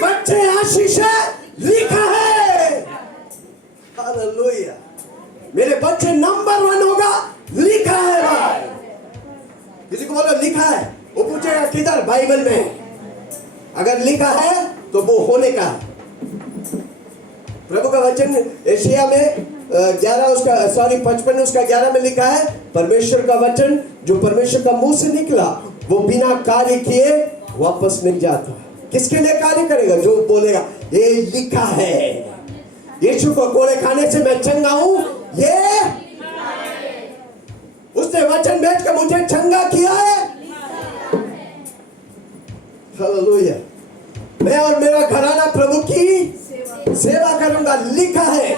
बच्चे आशीष है, लिखा है। हालेलुया। मेरे बच्चे नंबर 1 होगा, लिखा है भाई। किसी को बोलो लिखा है, वो पूछेगा किधर? बाइबल में। अगर लिखा है तो वो होने का है। प्रभु का वचन एशिया में 55 उसका 11 में लिखा है, परमेश्वर का वचन जो परमेश्वर का मुंह से निकला वो बिना कार्य किए वापस नहीं जाता। किसके लिए कार्य करेगा? जो बोलेगा ये लिखा है। यीशु को कोड़े खाने से मैं चंगा हूं, ये उसने वचन भेज कर मुझे चंगा किया है। हालेलुया। मैं और मेरा घराना प्रभु की सेवा करूंगा, लिखा है।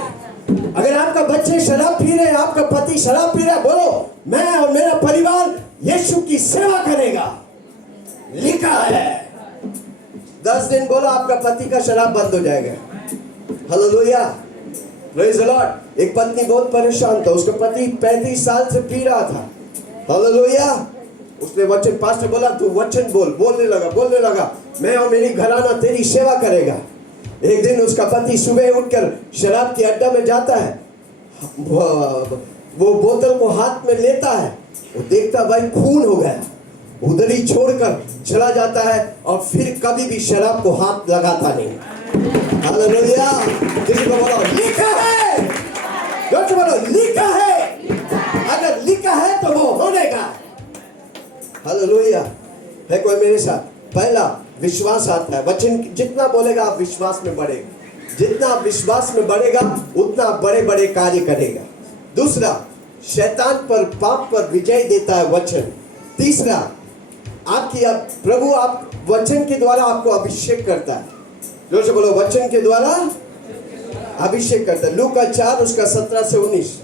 अगर आपका बच्चे शराब पी रहे, आपका पति शराब पी रहा, बोलो मैं और मेरा परिवार यीशु की सेवा करेगा, लिखा है। 10 दिन बोलो, आपका पति का शराब बंद हो जाएगा। Hallelujah, praise the Lord. एक पत्नी बहुत परेशान था, उसका पति 35 साल से पी रहा था। हालेलुया। उसने वचन, पास्टर बोला तू वचन बोल। बोलने लगा मैं और मेरी घराना तेरी सेवा करेगा। एक दिन उसका पति सुबह उठकर शराब के अड्डा में जाता है, वो बोतल को हाथ में लेता है, वो देखता भाई खून हो गया, उधर ही छोड़कर चला जाता है और फिर कभी भी शराब को हाथ लगाता नहीं। हालेलुया। किसी को बोलो लिखा है। बोलो लिखा है। अगर लिखा है तो वो होने का। हालेलुया। है कोई मेरे साथ? पहला विश्वास आता है। वचन जितना बोलेगा आप विश्वास में बढ़ेगा। जितना आप विश्वास में बढ़ेगा उतना बड़े बड़े कार्य करेगा। दूसरा, शैतान पर, पाप पर विजय देता है वचन। तीसरा, प्रभु आप वचन के द्वारा आपको अभिषेक करता है। जोर से बोलो, वचन के द्वारा अभिषेक करता है। लूका 4 उसका 17 से 19।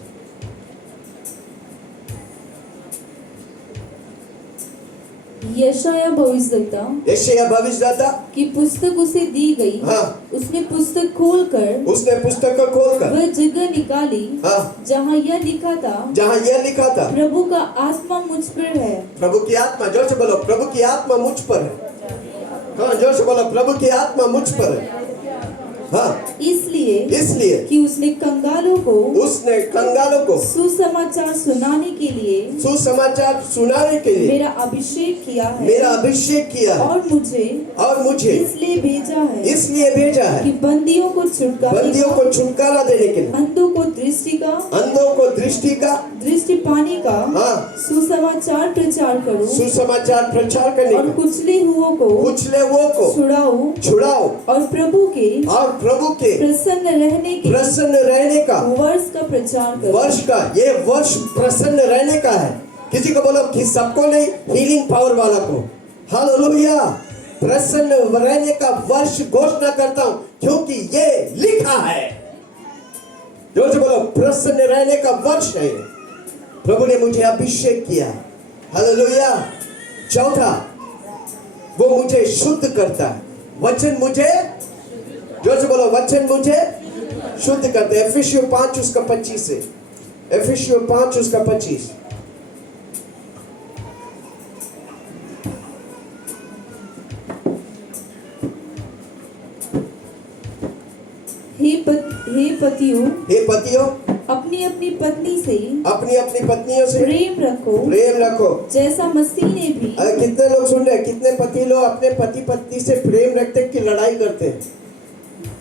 यशायाह भविष्यद्वक्ता की पुस्तक उसे दी गई। उसने पुस्तक खोलकर वह जगह निकाली जहाँ यह लिखा था, प्रभु का आत्मा मुझ पर है। प्रभु की आत्मा, जोर से बोलो, प्रभु की आत्मा मुझ पर है। जोर से बोलो, प्रभु की आत्मा मुझ पर है। हाँ इसलिए कि उसने कंगालों को सुसमाचार सुनाने के लिए मेरा अभिषेक किया है और मुझे इसलिए भेजा है कि बंदियों को छुटकारा देने के लिए, अंधों को दृष्टि का दृष्टि पाने का सुसमाचार प्रचार करने और का, कुचले हुओं को छुड़ाओ और प्रभु के प्रसन्न रहने का वर्ष का ये वर्ष प्रसन्न रहने का है। किसी को बोलो कि सबको नहीं, हीलिंग पावर वाला को। हालेलुया। प्रसन्न रहने का वर्ष घोषणा करता हूं क्योंकि ये लिखा है। जोर से बोलो, प्रसन्न रहने का वर्ष है। प्रभु ने मुझे अभिषेक किया। हालेलुया। चौथा, वो मुझे शुद्ध करता है। वचन मुझे, जोर से बोलो, वचन मुझे शुद्ध करता है। एफिसियों 5 उसका 25 से, एफिसियों 5 उसका 25। हे पतियों अपनी अपनी पत्नियों से प्रेम रखो जैसा मसीह ने भी। कितने लोग सुन रहे हैं? कितने पति लोग अपने पति पत्नी से प्रेम रखते हैं कि लड़ाई करते हैं?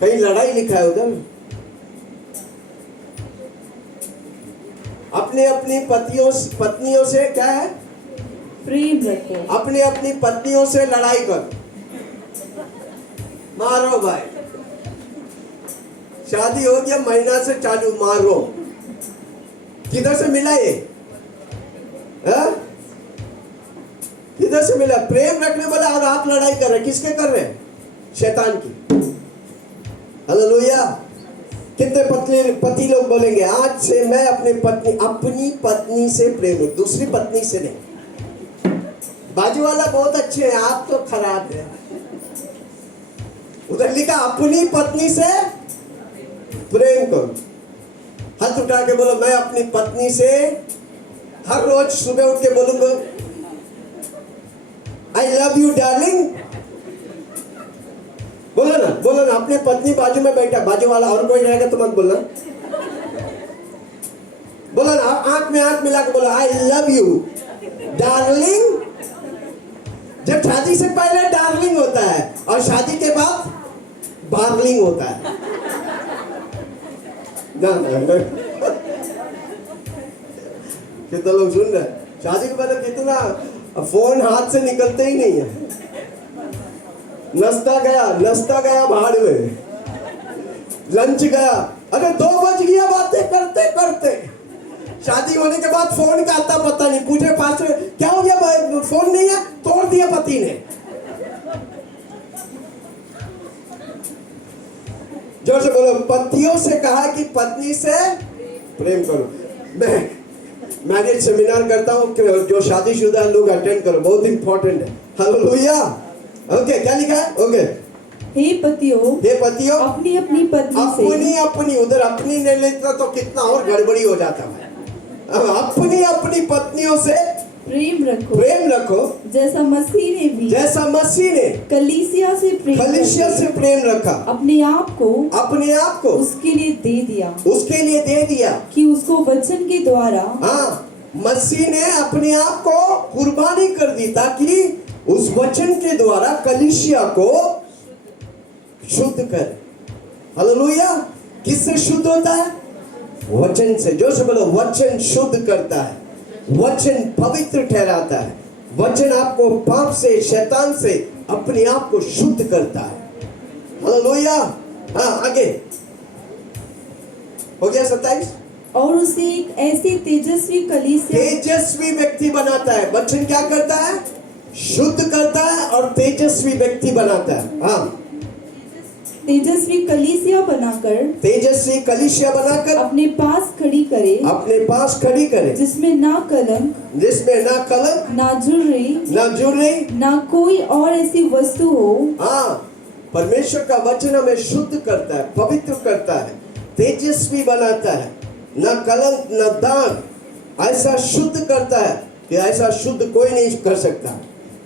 कहीं लड़ाई लिखा है उधर? अपने अपनी पत्नियों से क्या है? प्रेम रखो। अपनी अपनी पत्नियों से लड़ाई करो, मारो भाई। शादी हो गया, महीना से चालू मारो। किधर से मिला ये? किधर से मिला? प्रेम रखने वाला और आप लड़ाई कर रहे, किसके कर रहे हैं? शैतान की। हालेलुया। कितने पति लोग बोलेंगे आज से मैं अपनी पत्नी से प्रेम हूं, दूसरी पत्नी से नहीं। बाजू वाला बहुत अच्छे हैं, आप तो खराब है। उधर लिखा अपनी पत्नी से प्रेम करो। हाथ उठा के बोलो, मैं अपनी पत्नी से हर रोज सुबह उठ के बोलूंगा आई लव यू डार्लिंग। बोलो ना। अपने पत्नी बाजू में बैठा, बाजू वाला और कोई रहेगा तो मत बोलना। बोलो ना, आंख में आंख मिला के बोलो आई लव यू डार्लिंग। जब शादी से पहले डार्लिंग होता है और शादी के बाद बार्लिंग होता है। कितना लोग सुन रहे हैं? शादी के बाद कितना फोन हाथ से निकलते ही नहीं है। नस्ता गया भाड़ में, लंच गया। अरे 2 बज गया बातें करते करते। शादी होने के बाद फोन का आता पता नहीं, पूछे पास में क्या हो गया भाई, फोन नहीं है, तोड़ दिया पति ने। जोर से बोलो, पतियों से कहा कि पत्नी से प्रेम करो। मैं मैरिज सेमिनार करता हूँ, जो शादीशुदा लोग अटेंड करो, बहुत इंपॉर्टेंट है। हालेलुया। ओके, क्या लिखा है? ओके, हे पतियों अपनी अपनी पत्नी से उधर अपनी नहीं लेता तो कितना और गड़बड़ी हो जाता है। अपनी अपनी पत्नियों से प्रेम रखो जैसा मसीह ने कलीसिया से प्रेम रखा, अपने आप को उसके लिए दे दिया कि उसको वचन के द्वारा। मसीह ने अपने आप को कुर्बानी कर दी ताकि उस वचन के द्वारा कलीसिया को शुद्ध कर। हालेलुया। किससे शुद्ध होता है? वचन से। जो से बोलो, वचन शुद्ध करता है, वचन पवित्र ठहराता है, वचन आपको पाप से, शैतान से अपने आप को शुद्ध करता है। हालेलुया। आगे हो गया 27। और उसे एक ऐसी तेजस्वी व्यक्ति बनाता है। वचन क्या करता है? शुद्ध करता है और तेजस्वी व्यक्ति बनाता है। तेजस्वी कलीसिया बनाकर अपने पास खड़ी करे, जिसमें ना कलंक ना जुर्री ना कोई और ऐसी वस्तु हो। परमेश्वर का वचन हमें शुद्ध करता है, पवित्र करता है, तेजस्वी बनाता है। ना कलंक ना दाग, ऐसा शुद्ध करता है कि ऐसा शुद्ध कोई नहीं कर सकता।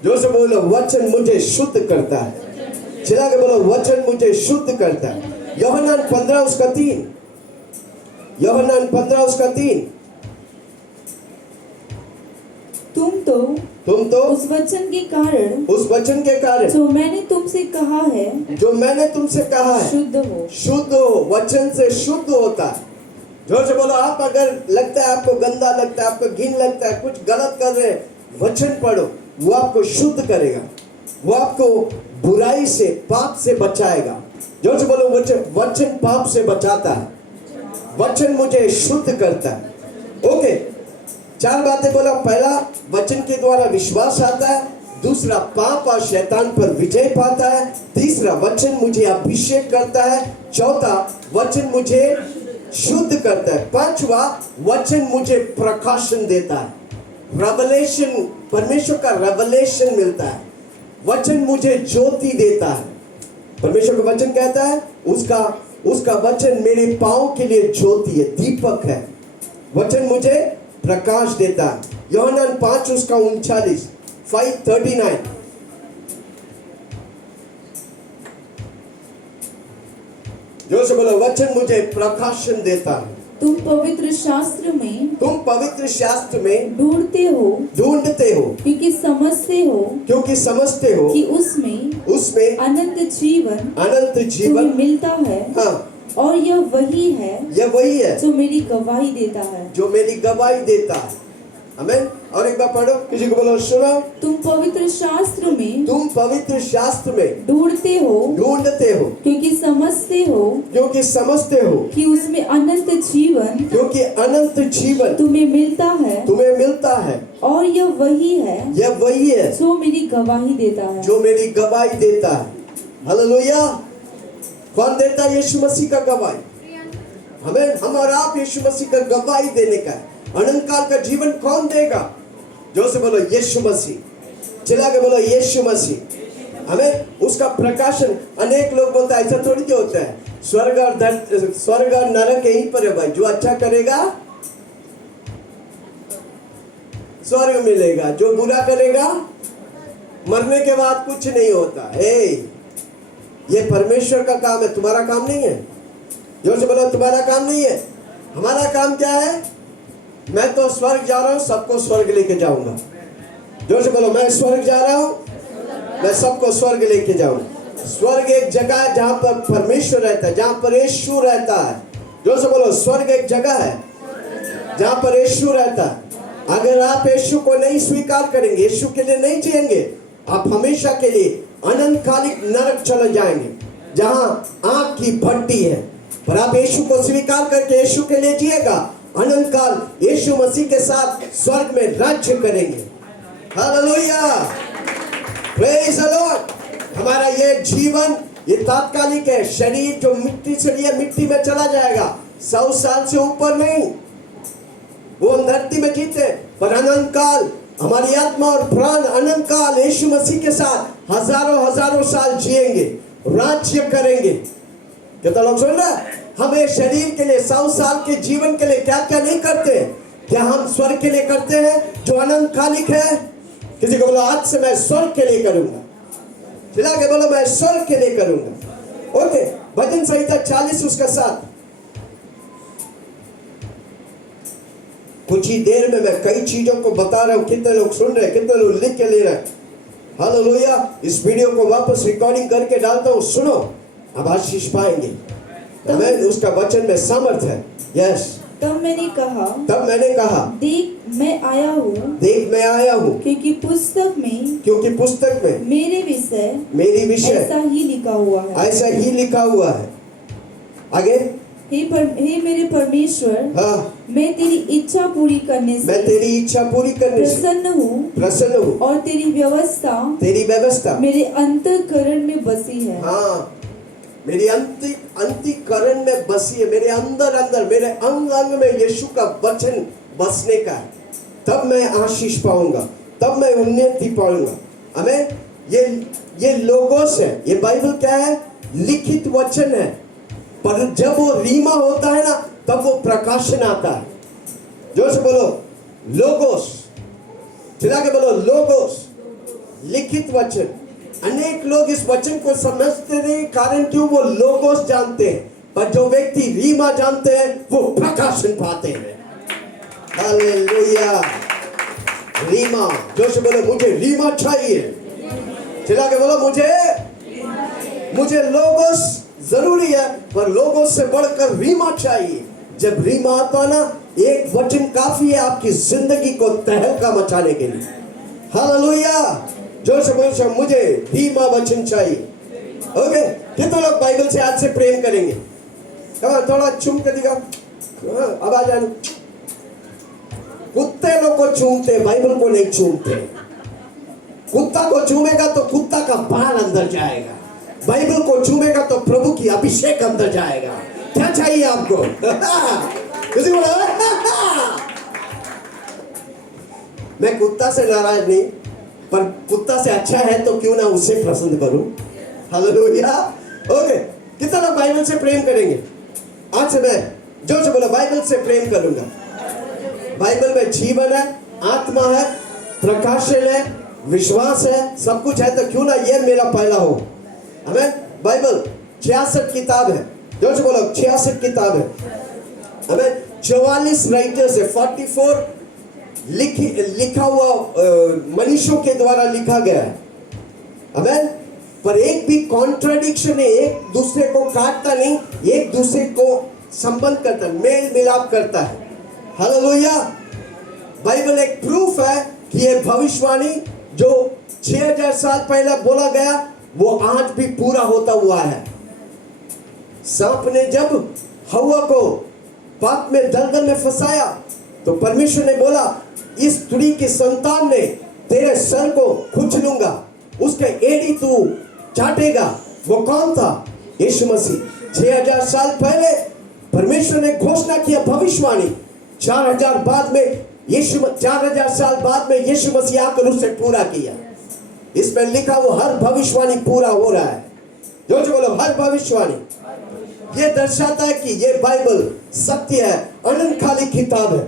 जो से बोलो, वचन मुझे शुद्ध करता है। चिल्ला के बोलो, वचन मुझे शुद्ध करता है। यूहन्ना 15 उसका 3, यूहन्ना 15 उसका 3। तुम तो उस वचन के कारण जो मैंने तुमसे कहा है शुद्ध हो। शुद्ध हो, वचन से शुद्ध होता है। जोर से बोलो। आप अगर लगता है आपको गंदा लगता है, आपको घिन लगता है, कुछ गलत कर रहे हैं, वचन पढ़ो, वो आपको शुद्ध करेगा, वो आपको बुराई से, पाप से बचाएगा। जोर से बोलो। वचन पाप से बचाता है, वचन मुझे शुद्ध करता है। ओके, 4 बातें बोला। पहला, वचन के द्वारा विश्वास आता है। दूसरा, पाप और शैतान पर विजय पाता है। तीसरा, वचन मुझे अभिषेक करता है। चौथा, वचन मुझे शुद्ध करता है। पांचवा, वचन मुझे प्रकाशन देता है, रेवलेशन, परमेश्वर का रेवलेशन मिलता है। वचन मुझे ज्योति देता है। परमेश्वर का वचन कहता है उसका वचन मेरे पांव के लिए ज्योति है, दीपक है। वचन मुझे प्रकाश देता है। यूहन्ना 5 उसका 39, 5:39। जोर से बोलो। वचन मुझे प्रकाशन देता है। तुम पवित्र शास्त्र में ढूंढते हो क्योंकि समझते हो कि उसमें अनंत जीवन मिलता है। हाँ। और यह वही है जो मेरी गवाही देता है। आमीन। और एक बार पढ़ो, किसी को बोलो सुनो। तुम पवित्र शास्त्र में ढूंढते हो क्योंकि समझते हो कि उसमें अनंत जीवन तुम्हें मिलता है। और यह वही है जो मेरी गवाही देता है। हालेलुया। कौन देता है? यीशु मसीह का गवाही। हमें, हम और आप यीशु मसीह का गवाही देने का है। अनंत काल का जीवन कौन देगा? जो से बोलो यीशु मसीह। चिल्ला के बोलो यीशु मसीह। हमें उसका प्रकाशन। अनेक लोग बोलते हैं ऐसा थोड़ी जो होता है, स्वर्ग और नरक यहीं पर है भाई। जो अच्छा करेगा स्वर्ग मिलेगा, जो बुरा करेगा मरने के बाद कुछ नहीं होता। ये परमेश्वर का काम है, तुम्हारा काम नहीं है। जोर से बोलो तुम्हारा काम नहीं है। हमारा काम क्या है? मैं तो स्वर्ग जा रहा हूं, सबको स्वर्ग लेके जाऊंगा। जोर से बोलो। मैं स्वर्ग जा रहा हूं, मैं सबको स्वर्ग लेके जाऊंगा। स्वर्ग एक जगह है जहां पर परमेश्वर रहता है, जहां पर यीशु रहता है। जोर से बोलो। स्वर्ग एक जगह है जहां पर यीशु रहता है। अगर आप यीशु को नहीं स्वीकार करेंगे, यीशु के लिए नहीं जिएंगे, आप हमेशा के लिए अनंतकालिक नरक चले जाएंगे जहां आग की भट्टी है। पर आप यीशु को स्वीकार करके यीशु के लिए जिएगा, अनंत काल यीशु मसीह के साथ स्वर्ग में राज्य करेंगे। Hallelujah, praise the Lord. हमारा ये जीवन ये तात्कालिक है। शरीर जो मिट्टी से लिया मिट्टी में चला जाएगा, 100 साल से ऊपर नहीं। वो हम धरती में जीते, पर अनंत काल हमारी आत्मा और प्राण अनंत काल यीशु मसीह के साथ हजारों साल जिएंगे, राज्य करेंगे। कितना लोग सुन रहे हैं? हमें शरीर के लिए 100 साल के जीवन के लिए क्या क्या नहीं करते, क्या हम स्वर्ग के लिए करते हैं जो अनंत कालिक है? किसी को बोलो आज से मैं स्वर्ग के लिए करूंगा। चिल्ला के बोलो मैं स्वर्ग के लिए करूंगा। ओके, भजन संहिता 40 उसका 7। कुछ ही देर में मैं कई चीजों को बता रहा हूं। कितने लोग सुन रहे हैं, कितने लोग लिख के ले रहे हैं। हालेलुया। इस वीडियो को वापस रिकॉर्डिंग करके डालता हूं, सुनो, अब आशीष पाएंगे। हमें उसका वचन में सामर्थ है। यस। तब मैंने कहा देख मैं आया हूँ क्योंकि पुस्तक में मेरे विषय ऐसा ही लिखा हुआ है। आगे। हे मेरे परमेश्वर, हाँ, मैं तेरी इच्छा पूरी करने से प्रसन्न हूँ और तेरी व्यवस्था मेरे अंतःकरण में बसी है। हाँ, मेरी अंतःकरण में बसी है। मेरे अंदर मेरे अंग में यीशु का वचन बसने का है। तब मैं आशीष पाऊंगा, तब मैं उन्नति पाऊंगा। हमें ये लोगोस है। ये बाइबल क्या है? लिखित वचन है। पर जब वो रीमा होता है ना, तब वो प्रकाशन आता है। जोर से बोलो लोगोस। चिल्ला के बोलो लोगोस। लिखित वचन। अनेक लोग इस वचन को समझते नहीं, कारण क्यों? वो लोगोस जानते हैं, पर जो व्यक्ति रीमा जानते हैं वो प्रकाशन पाते हैं। हालेलुया। रीमा, जोर से बोलो, मुझे रीमा चाहिए। चिल्ला के बोलो, मुझे लोगोस जरूरी है, पर लोगोस से बढ़कर रीमा चाहिए। जब रीमा आता ना, एक वचन काफी है आपकी जिंदगी को तहलका मचाने के लिए। हालेलुया। जोर से बोलो, मुझे रीमा वचन चाहिए। ओके, कितने लोग बाइबल से आज से प्रेम करेंगे? थोड़ा चूम के दिखा, अब आ जाना। कुत्ते लोग को चूमते, बाइबल को नहीं चूमते। कुत्ता को चूमेगा तो कुत्ता का बाल अंदर जाएगा, बाइबल को चूमेगा तो प्रभु की अभिषेक अंदर जाएगा। क्या चाहिए आपको? किसी को मैं कुत्ता से नाराज नहीं, पर कुत्ता से अच्छा है तो क्यों ना उससे पसंद करूं। हालेलुया। ओके, कितना लोग बाइबल से प्रेम करेंगे? आज से मैं जोर से बोला, बाइबल से प्रेम करूंगा। बाइबल में जीवन है, आत्मा है, प्रकाशन है, विश्वास है, सब कुछ है, तो क्यों ना ये मेरा पहला हो। हमें बाइबल 66 किताब है। जोर से बोलो, 66 किताब है। हमें 44 राइटर्स है, 44 लिखा हुआ मनुष्यों के द्वारा लिखा गया है। हमें पर एक भी कॉन्ट्राडिक्शन है, एक दूसरे को काटता नहीं, एक दूसरे को संबंध करता है, मेल मिलाप करता है। हालेलुया। बाइबल एक प्रूफ है कि ये भविष्यवाणी जो 6000 साल पहले बोला गया वो आज भी पूरा होता हुआ है। सांप ने जब हव्वा को पाप में दलदल में फंसाया तो परमेश्वर ने बोला, इस स्त्री की संतान ने तेरे सर को खुच लूंगा, उसके एड़ी तू चाटेगा। वो कौन था? यीशु मसीह। 6000 साल पहले परमेश्वर ने घोषणा किया भविष्यवाणी, 4000 साल बाद में यीशु मसीह आकर उसे पूरा किया। इसमें लिखा वो हर भविष्यवाणी पूरा हो रहा है। जो बोलो, हर भविष्यवाणी। ये दर्शाता है कि ये बाइबल सत्य है, अनंतकालिक किताब है।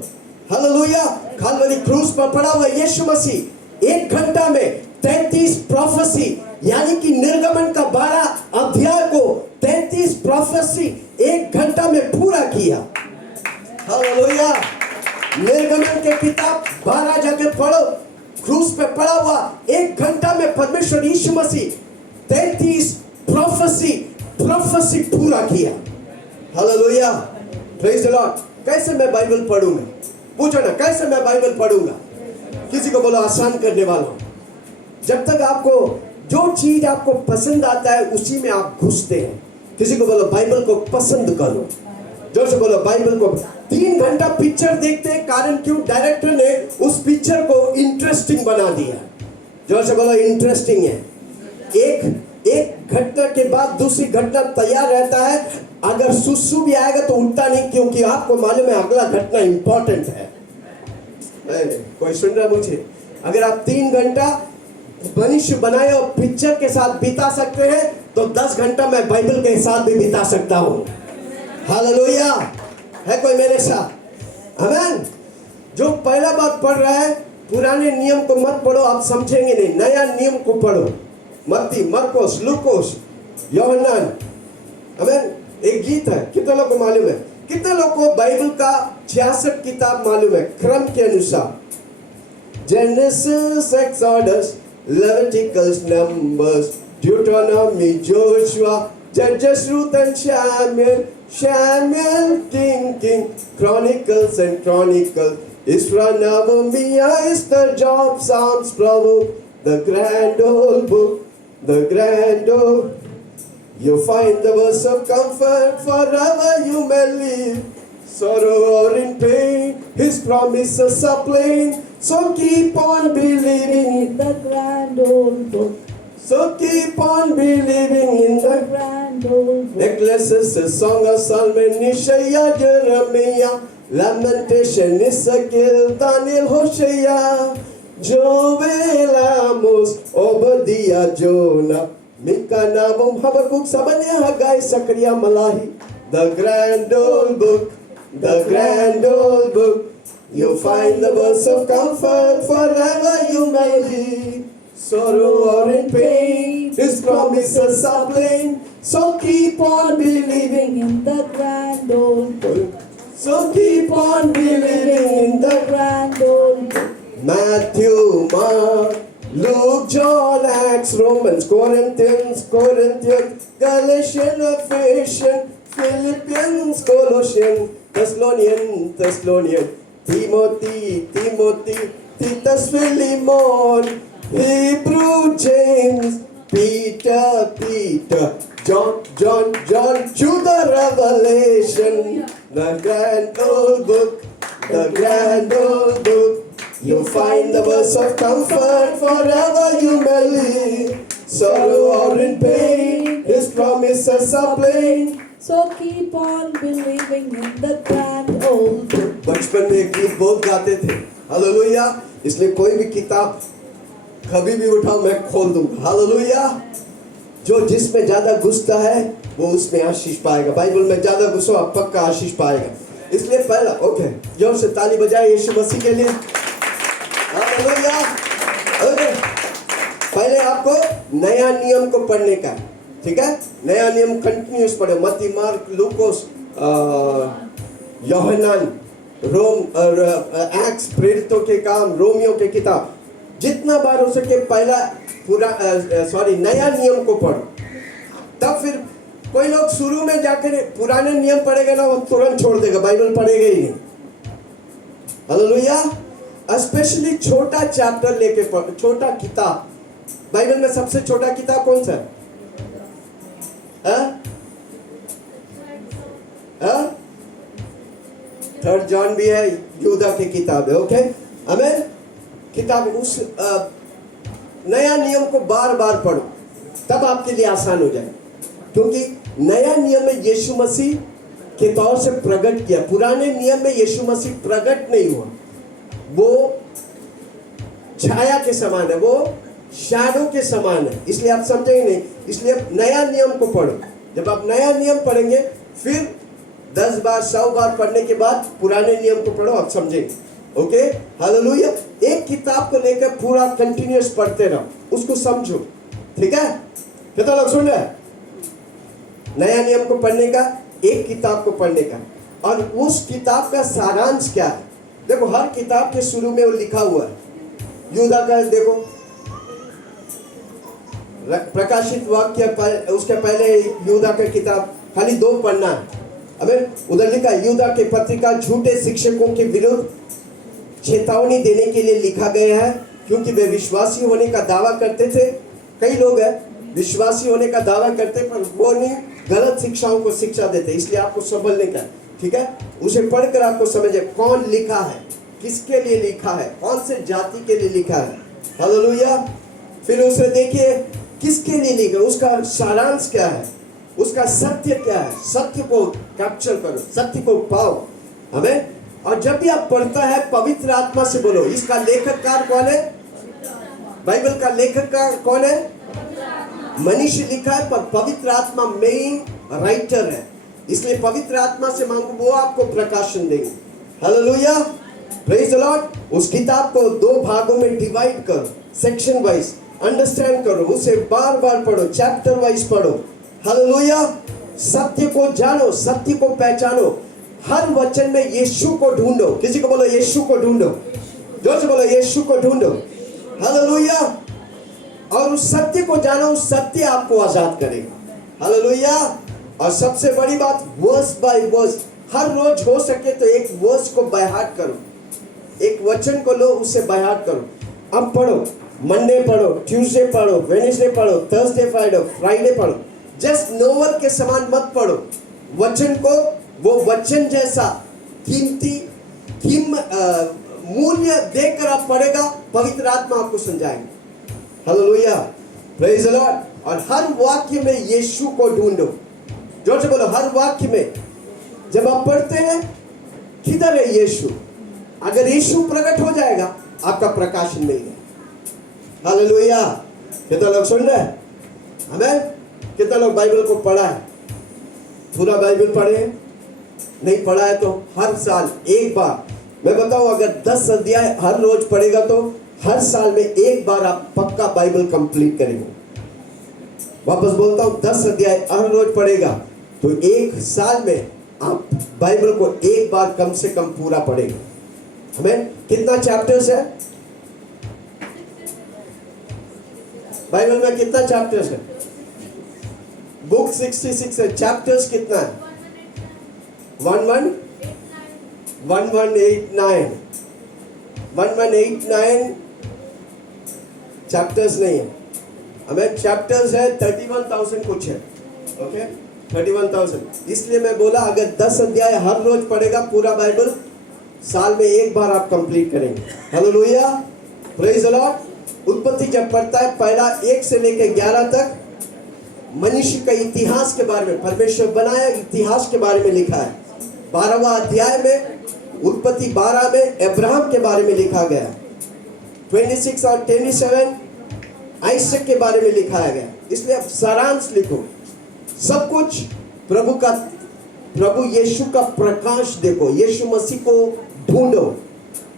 हालेलुया। काल्वरी क्रूस पर पड़ा हुआ यीशु मसीह 1 घंटा में 33 प्रोफेसी, यानी कि निर्गमन का 12 अध्याय को 33 प्रोफेसी 1 घंटा में पूरा किया। हालेलुया। निर्गमन के किताब 12 जाके पढ़ो, क्रूस पे पड़ा हुआ 1 घंटा में परमेश्वर यीशु मसीह 33 प्रोफेसी पूरा किया। हालेलुया। Praise the Lord. कैसे मैं बाइबल पढ़ूंगा? पूछो ना, कैसे मैं बाइबल पढ़ूंगा? किसी को बोलो, आसान करने वाला। जब तक आपको जो चीज आपको पसंद आता है उसी में आप घुसते हैं। किसी को बोलो, बाइबल को पसंद करो। जोर से बोलो, बाइबल को। 3 घंटा पिक्चर देखते हैं, कारण क्यों? डायरेक्टर ने उस पिक्चर को इंटरेस्टिंग बना दिया। जोर से बोलो, इंटरेस्टिंग है। एक घटना के बाद दूसरी घटना तैयार रहता है। अगर सुसु भी आएगा तो उठता नहीं, क्योंकि आपको मालूम है अगला घटना इंपॉर्टेंट है। कोई सुन रहा मुझे? अगर आप 3 घंटा मनुष्य बनाए और पिक्चर के साथ बिता सकते हैं तो 10 घंटा मैं बाइबल के साथ भी बिता सकता हूँ। हालेलुया। है कोई मेरे साथ? आमीन। जो पहला बार पढ़ रहा है, पुराने नियम को मत पढ़ो, आप समझेंगे नहीं। नया नियम को पढ़ो। मत्ती, मरकुस, लूकोस, यूहन्ना। आमीन। एक गीत है, कितने लोग को मालूम है? कितने लोग को बाइबल का 66 किताब मालूम है क्रम के अनुसार? Genesis, Exodus, Leviticus, Numbers, Deuteronomy, Joshua, जजेस, Ruth and Samuel, King, Chronicles and Chronicles, Isra, Nehemiah, Esther, Job, Psalms, Proverbs, the grand old book, the grand old. You find the words of comfort forever you may live. Sorrow or in pain, His promises are plain. So keep on believing in the grand old book. So keep on believing in the grand old book. Ecclesiastes, Song of Solomon, Isaiah, Jeremiah, Lamentation, Ezekiel, Daniel, Hosea, Joel, Amos, Obadiah, Jonah, Micah, Nahum, Habakkuk, Zebaniah, Haggai, Zechariah, Malachi. The grand old book, the grand old book. You find the words of comfort forever you may live. sorrow or in pain, His promises are plain. So keep on believing in the grand old book. So keep on believing in the grand old book. Matthew, Mark, Luke, John, Acts, Romans, Corinthians, Galatians, Ephesians, Philippians, Colossians, Thessalonians, Timothy, Titus, Philemon, Hebrew, James, Peter, John, to the Revelation, the grand old book, You find the words of comfort forever you may live. Sorrow or in pain, His promises are plain. So keep on believing in the grand old book. बचपन में एक गीत बहुत गाते थे, hallelujah. इसलिए कोई भी किताब कभी भी उठाओ मैं खोल दूंगा, हालेलुया। जो जिसमें ज्यादा घुसता है वो उसमें आशीष पाएगा। बाइबल में ज्यादा घुसो आप पक्का आशीष पाएगा। इसलिए पहला ओके जोर से ताली बजाए यीशु मसीह के लिए, हालेलुया। ओके पहले आपको नया नियम को पढ़ने का, ठीक है। नया नियम कंटिन्यूस पढ़ो, मत्ती, मार्क, लूकोस, यूहन्ना, रोम और एक्ट्स, प्रेरितों के काम, रोमियो के किताब, जितना बार हो सके पहला नया नियम को पढ़ो। तब फिर कोई लोग शुरू में जाकर पुराने नियम पढ़ेगा ना, वो तुरंत छोड़ देगा, बाइबल पढ़ेगा ही नहीं, हालेलुया। स्पेशली छोटा चैप्टर लेके पढ़ो, छोटा किताब। बाइबल में सबसे छोटा किताब कौन सा है? थर्ड जॉन भी है, यूदा की किताब है, ओके आमीन। किताब उस नया नियम को बार बार पढ़ो, तब आपके लिए आसान हो जाए, क्योंकि नया नियम में यीशु मसीह के तौर से प्रकट किया। पुराने नियम में यीशु मसीह प्रकट नहीं हुआ, वो छाया के समान है, वो शैडो के समान है, इसलिए आप समझेंगे नहीं। इसलिए नया नियम को पढ़ो। जब आप नया नियम पढ़ेंगे फिर 10 बार 100 बार पढ़ने के बाद पुराने नियम को पढ़ो, आप समझेंगे, ओके हालेलुया। एक किताब को लेकर पूरा कंटिन्यूअस पढ़ते रहो, उसको समझो, ठीक है। कितना लोग सुन रहे हैं? नया नियम को पढ़ने का, एक किताब को पढ़ने का, और उस किताब का सारांश क्या है। देखो हर किताब के शुरू में वो लिखा हुआ है। यूदा का देखो, प्रकाशित वाक्य उसके पहले यूदा का किताब खाली 2 पढ़ना है। अबे उधर लिखा यूदा के पत्रिका झूठे शिक्षकों के विरुद्ध चेतावनी देने के लिए लिखा गया है, क्योंकि वे विश्वासी होने का दावा करते थे। कई लोग हैं विश्वासी होने का दावा करते पर वो नहीं, गलत शिक्षाओं को शिक्षा देते, इसलिए आपको समझने का, ठीक है। उसे पढ़कर आपको समझे कौन लिखा है, किसके लिए लिखा है, कौन से जाति के लिए लिखा है, हालेलुया। फिर उसे देखिए किसके लिए लिखा, उसका सारांश क्या है, उसका सत्य क्या है। सत्य को कैप्चर करो, सत्य को पाओ, हमें। और जब भी आप पढ़ता है पवित्र आत्मा से बोलो। इसका लेखककार कौन है? बाइबल का लेखककार कौन है? मनुष्य लिखा है, पर पवित्र आत्मा मेन राइटर है, इसलिए पवित्र आत्मा से मांगो, वो आपको प्रकाशन देंगे, हालेलुया, प्रेज द लॉर्ड। उस किताब को 2 भागों में डिवाइड करो, सेक्शन वाइज अंडरस्टैंड करो, उसे बार बार पढ़ो, चैप्टर वाइज पढ़ो, हालेलुया। सत्य को जानो, सत्य को पहचानो। हर वचन में यीशु को ढूंढो। किसी को बोलो यीशु को ढूंढो, जोर से बोलो यीशु को ढूंढो, हालेलुया। और उस सत्य को जानो, उस सत्य आपको आजाद करेगा, हालेलुया। और सबसे बड़ी बात, वर्स बाय वर्स, हर रोज हो सके तो एक वर्स को बाय हार्ट करो, एक वचन को लो, उससे बाय हार्ट करो। अब पढ़ो, मंडे पढ़ो, ट्यूसडे पढ़ो, वेडनेसडे पढ़ो, थर्सडे पढ़ो, फ्राइडे पढ़ो। जस्ट नोवेल के समान मत पढ़ो वचन को, वो वचन जैसा कीमती मूल्य देकर आप पढ़ेगा, पवित्र आत्मा आपको समझाएंगे, हालेलुया, प्रेज द लॉर्ड। और हर वाक्य में यीशु को ढूंढो, जोर से बोलो हर वाक्य में। जब आप पढ़ते हैं किधर है यीशु, अगर यीशु प्रकट हो जाएगा आपका प्रकाशन मिल गया, हालेलुया। कितना लोग सुन रहे हैं? हमें कितना लोग बाइबल को पढ़ा है? पूरा बाइबल पढ़े हैं? नहीं पढ़ा है तो हर साल एक बार, मैं बताऊं, अगर 10 अध्याय हर रोज पढ़ेगा तो हर साल में एक बार आप पक्का बाइबल कंप्लीट करेंगे। वापस बोलता हूँ, 10 अध्याय हर रोज पढ़ेगा तो एक साल में आप बाइबल को एक बार कम से कम पूरा पढ़ेंगे। हमें कितना चैप्टर्स है बाइबल में? कितना चैप्टर्स है? बुक 66 है। चैप्टर्स कितना है? 1189 चैप्टर्स नहीं है। हमें चैप्टर्स है 31,000 कुछ है। ओके, 31,000। इसलिए मैं बोला अगर 10 अध्याय हर रोज पढ़ेगा पूरा बाइबल, साल में एक बार आप कंप्लीट करेंगे। Hallelujah, praise the Lord. उत्पत्ति जब पढ़ता है पहला 1 से लेकर 11 तक मनुष्य का इतिहास के बारे में, परमेश्वर बनाया इतिहास के बारे में लिखा है। 12वां अध्याय में उत्पत्ति 12 में अब्राहम के बारे में लिखा गया। 26 और 27 आइसक के बारे में लिखाया गया। इसलिए आप सारांश लिखो, सब कुछ प्रभु यीशु का प्रकाश देखो, यीशु मसीह को ढूंढो।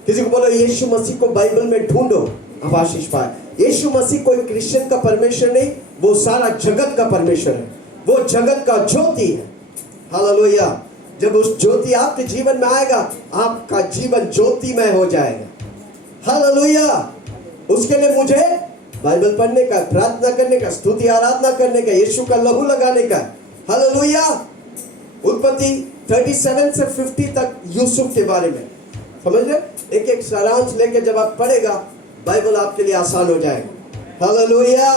किसी को बोलो यीशु मसीह को बाइबल में ढूंढो, आप आशीष पाए। यीशु मसीह कोई क्रिश्चियन का परमेश्वर नहीं, वो सारा जगत का परमेश्वर है। वो जगत का ज्योति है। हालेलुया। जब उस ज्योति आपके जीवन में आएगा, आपका जीवन ज्योतिमय हो जाएगा। हालेलुया। उसके लिए मुझे बाइबल पढ़ने का, प्रार्थना करने का, स्तुति आराधना करने का, यीशु का लहू लगाने का। हालेलुया। उत्पत्ति 37 से 50 तक यूसुफ के बारे में समझ ले। एक एक सारांश लेके जब आप पढ़ेगा बाइबल आपके लिए आसान हो जाएगा। हालेलुया।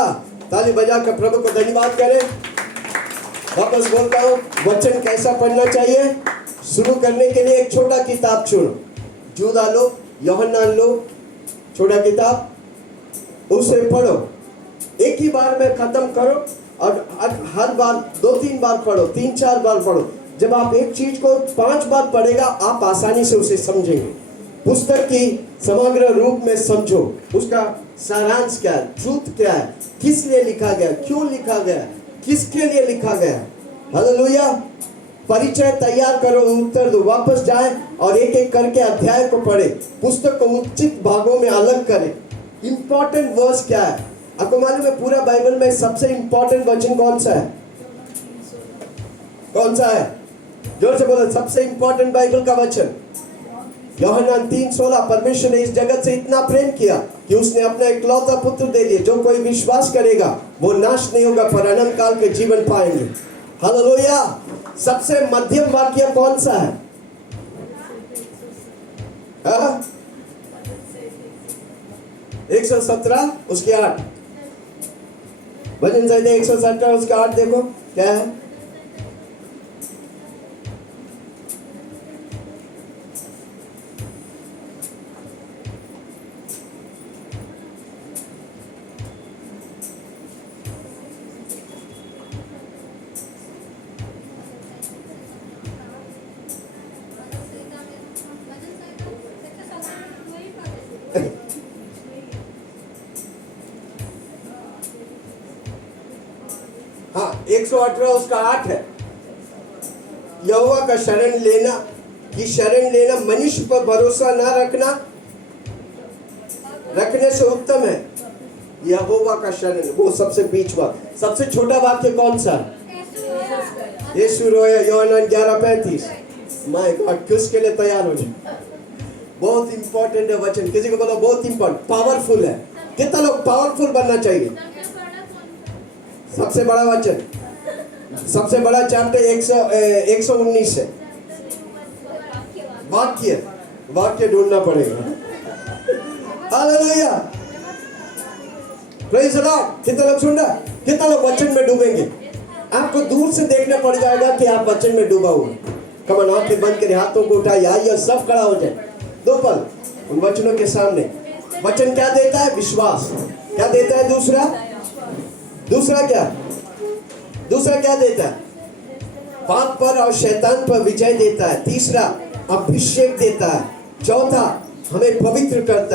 ताली बजाकर प्रभु को धन्यवाद करें। वापस बोलता हूँ, वचन कैसा पढ़ना चाहिए। शुरू करने के लिए एक छोटा किताब चुनो, यूदा लो, यूहन्ना लो, छोटा किताब, उसे पढ़ो। एक ही बार में खत्म करो और हर बार 2-3 बार पढ़ो, 3-4 बार पढ़ो। जब आप एक चीज को 5 बार पढ़ेगा आप आसानी से उसे समझेंगे। पुस्तक की समग्र रूप में समझो, उसका सारांश क्या है, ट्रूथ क्या है, किस लिए लिखा गया, क्यों लिखा गया, किसके लिए लिखा गया। हालेलुया। परिचय तैयार करो, उत्तर दो, वापस जाए और एक एक करके अध्याय को पढ़े, पुस्तक को उचित भागों में अलग करें। इंपॉर्टेंट वर्स क्या है आपको मालूम है? पूरा बाइबल में सबसे इंपॉर्टेंट वचन कौन सा है? कौन सा है? जोर से बोलो, सबसे इंपॉर्टेंट बाइबल का वचन यूहन्ना 3:16। परमेश्वर ने इस जगत से इतना प्रेम किया कि उसने अपना इकलौता पुत्र दे दिया, जो कोई विश्वास करेगा वो नाश नहीं होगा पर अनंत काल के जीवन पाएंगे। हालेलुया। सबसे मध्यम वाक्य कौन सा है? 117 उसके 8। भजन संहिता 117 उसके 8 देखो क्या है। हाँ, 118 उसका 8 है। यहोवा का शरण लेना मनुष्य पर भरोसा ना रखने से उत्तम है। यहोवा का शरण, वो सबसे बीच वाक्य। सबसे छोटा वाक्य कौन सा? यीशु रोया, यूहन्ना 11:35। माय गॉड, किसके लिए तैयार हो जाए। बहुत इंपॉर्टेंट है वचन। किसी को बोलो बहुत इंपॉर्टेंट, पावरफुल है। कितना लोग पावरफुल बनना चाहिए? सबसे बड़ा वचन, सबसे बड़ा चैप्टर 119 है। वाक्य ढूंढना पड़ेगा। Hallelujah, praise the Lord. कितना लोग सुन रहा? कितना लोग वचन में डूबेंगे? आपको दूर से देखना पड़ जाएगा कि आप वचन में डूबा हुआ। कमन, आंखें बंद करे, हाथों को उठाइए, आइए सब खड़ा हो जाए 2 पल उन वचनों के सामने। वचन क्या देता है? विश्वास। क्या देता है? दूसरा क्या देता है? पाप पर और शैतान पर विजय देता है। तीसरा, अभिषेक देता है। चौथा, हमें पवित्र करता है।